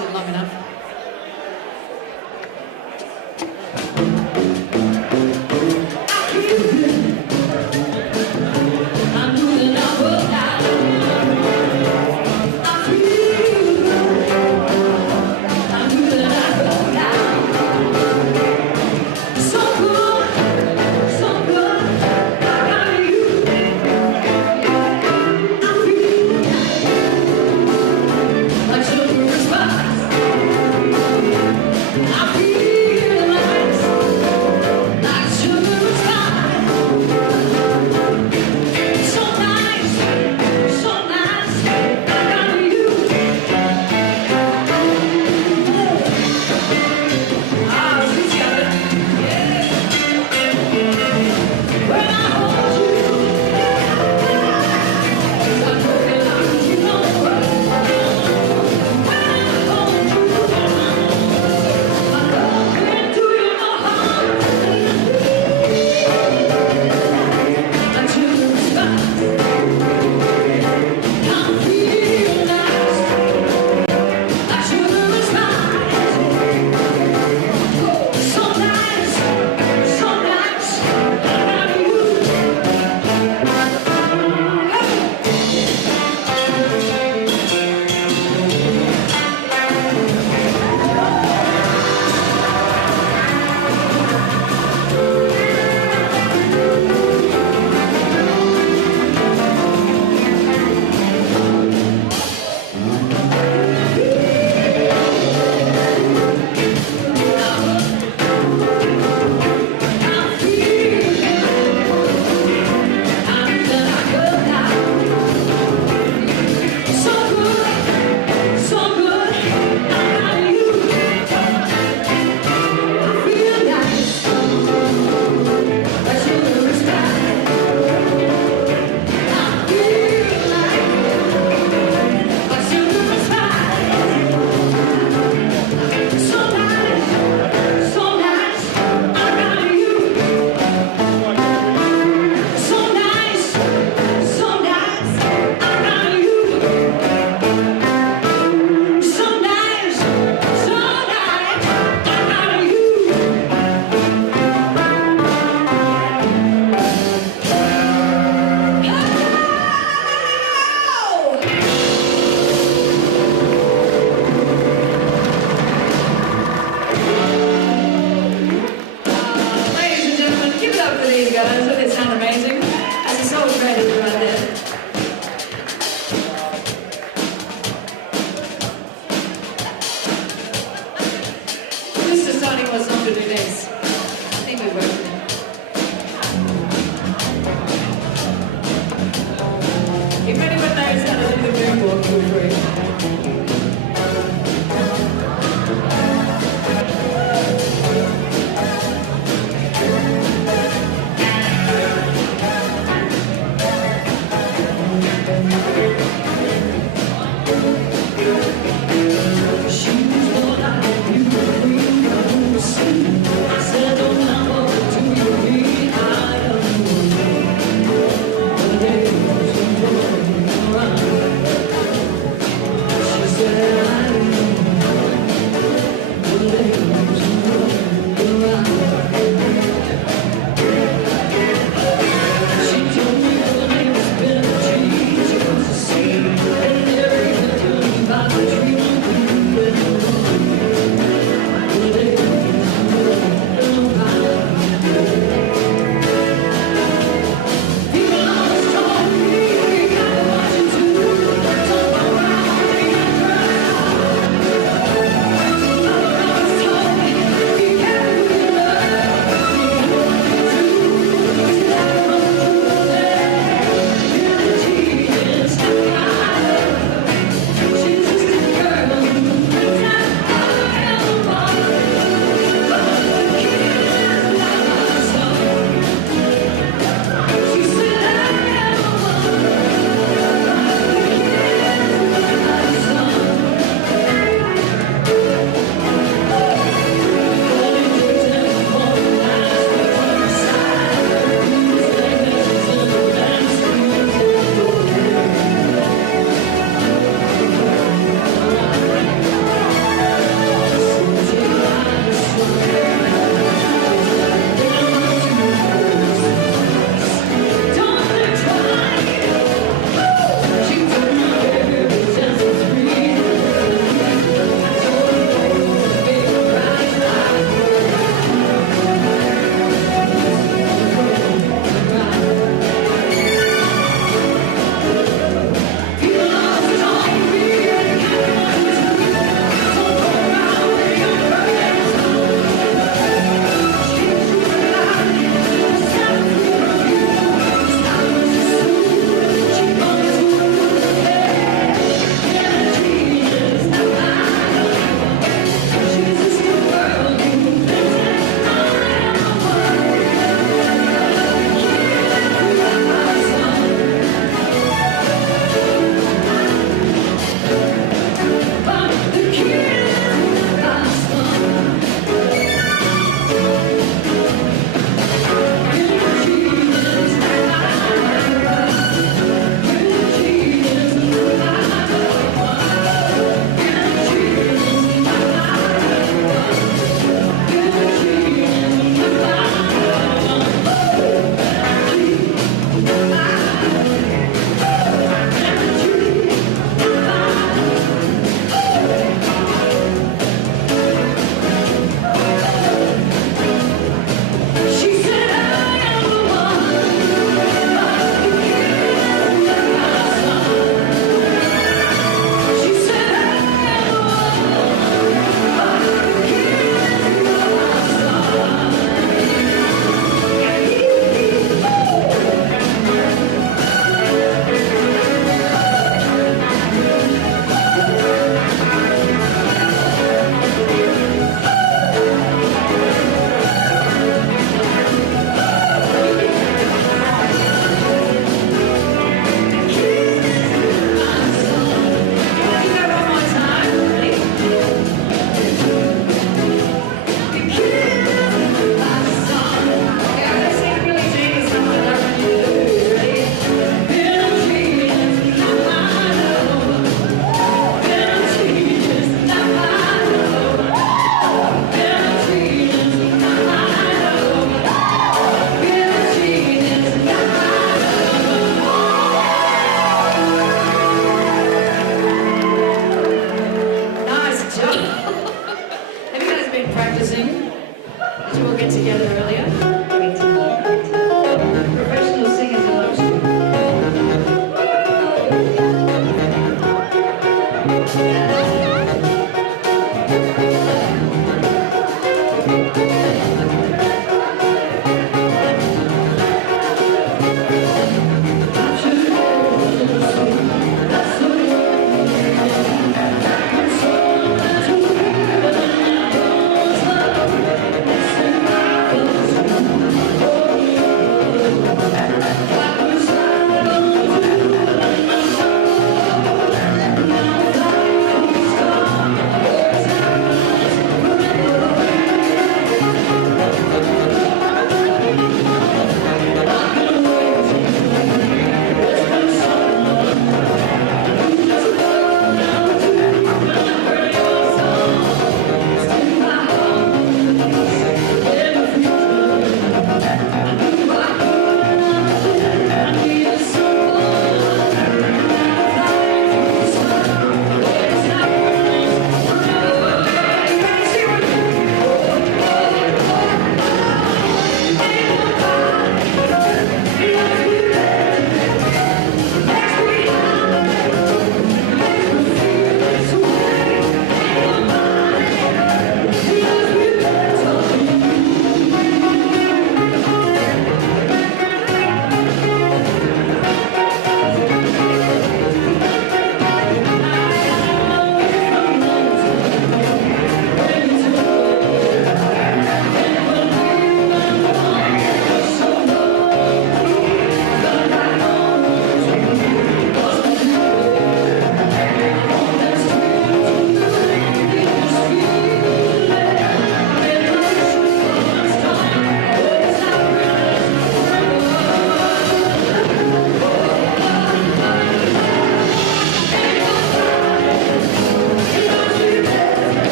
lasted long enough. She was born out of you, practicing. Did you all get together earlier? Professional singers in love school.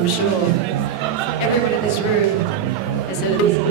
I'm sure everyone in this room has heard this.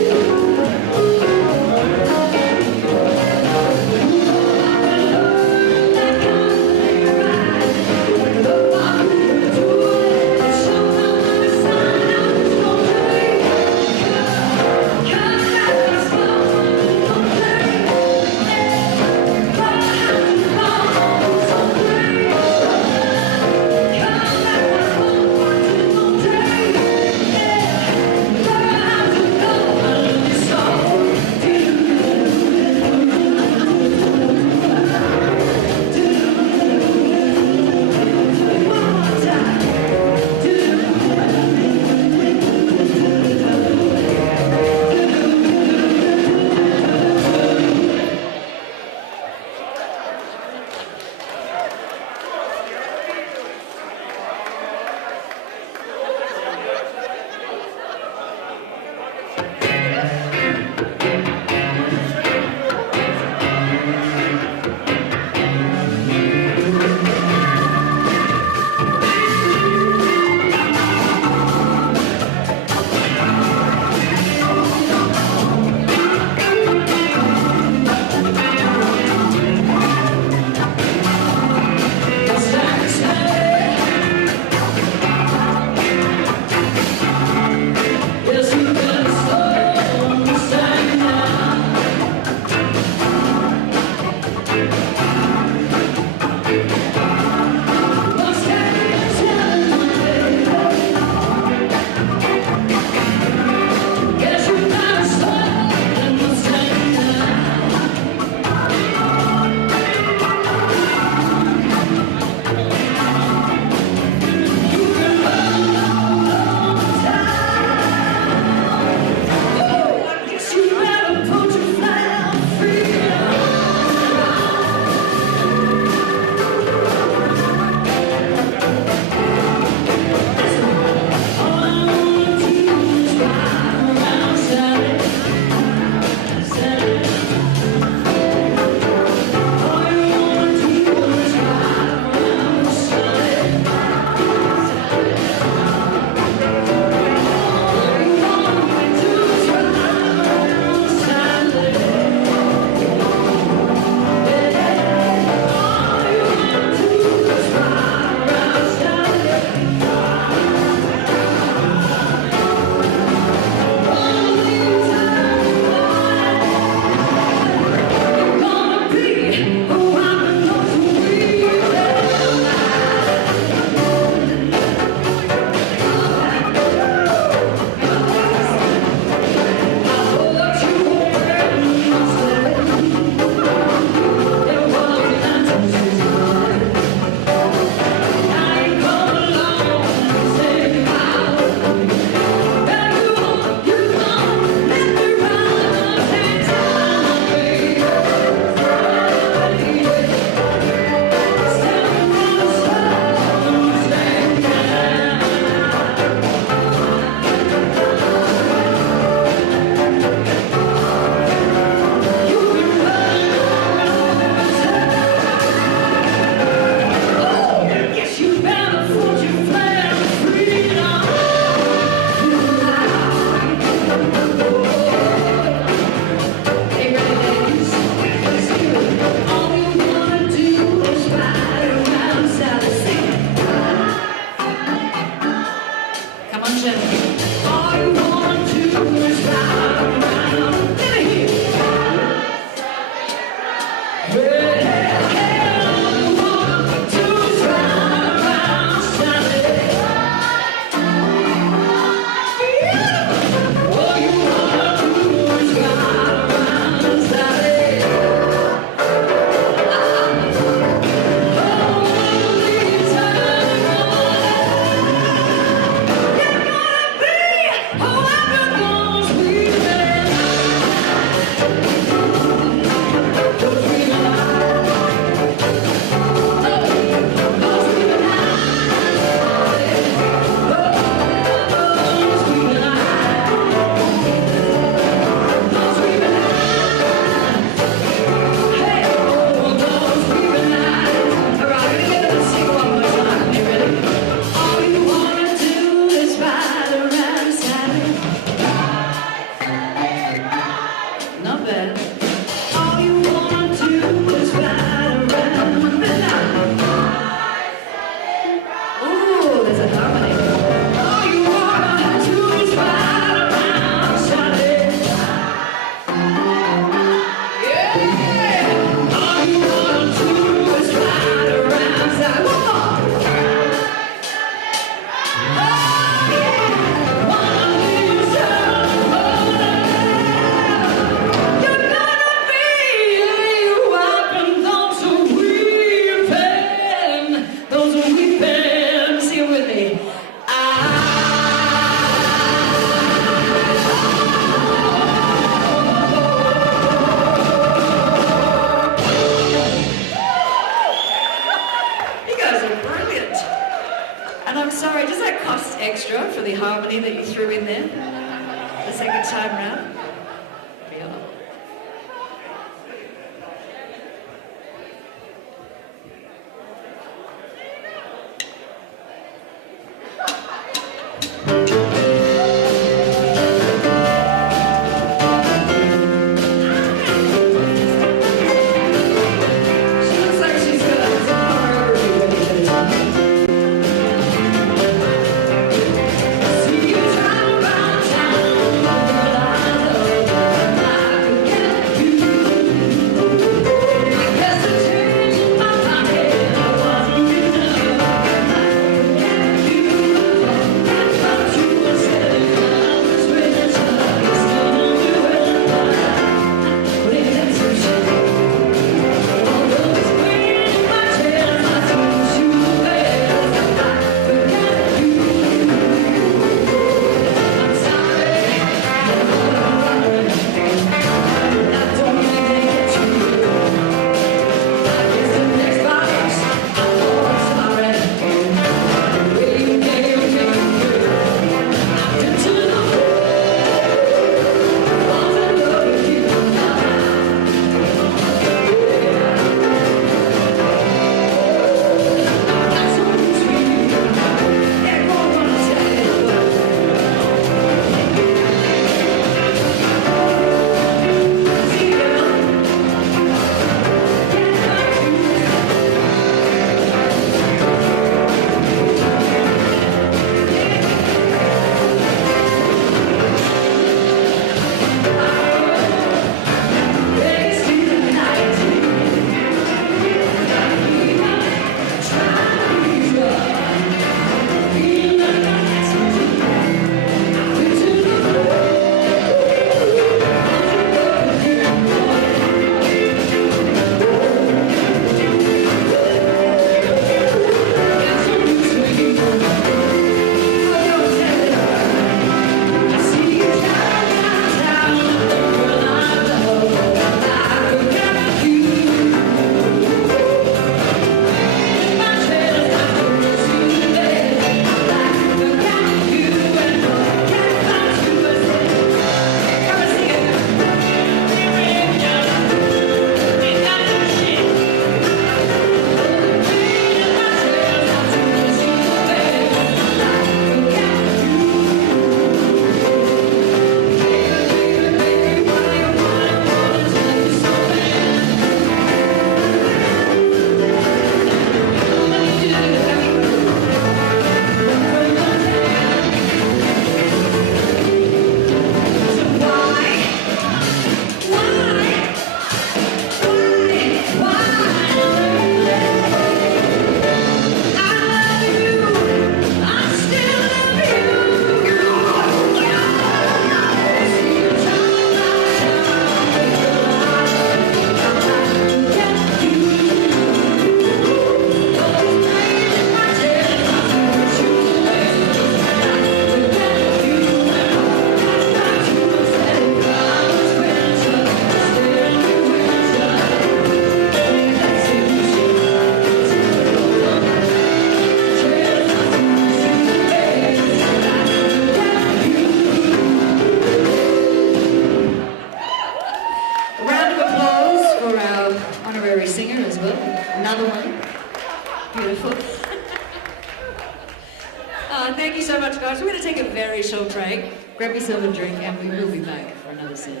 guys, we're going to take a very short break. Grab yourself a drink and we will be back for another set.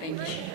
Thank you.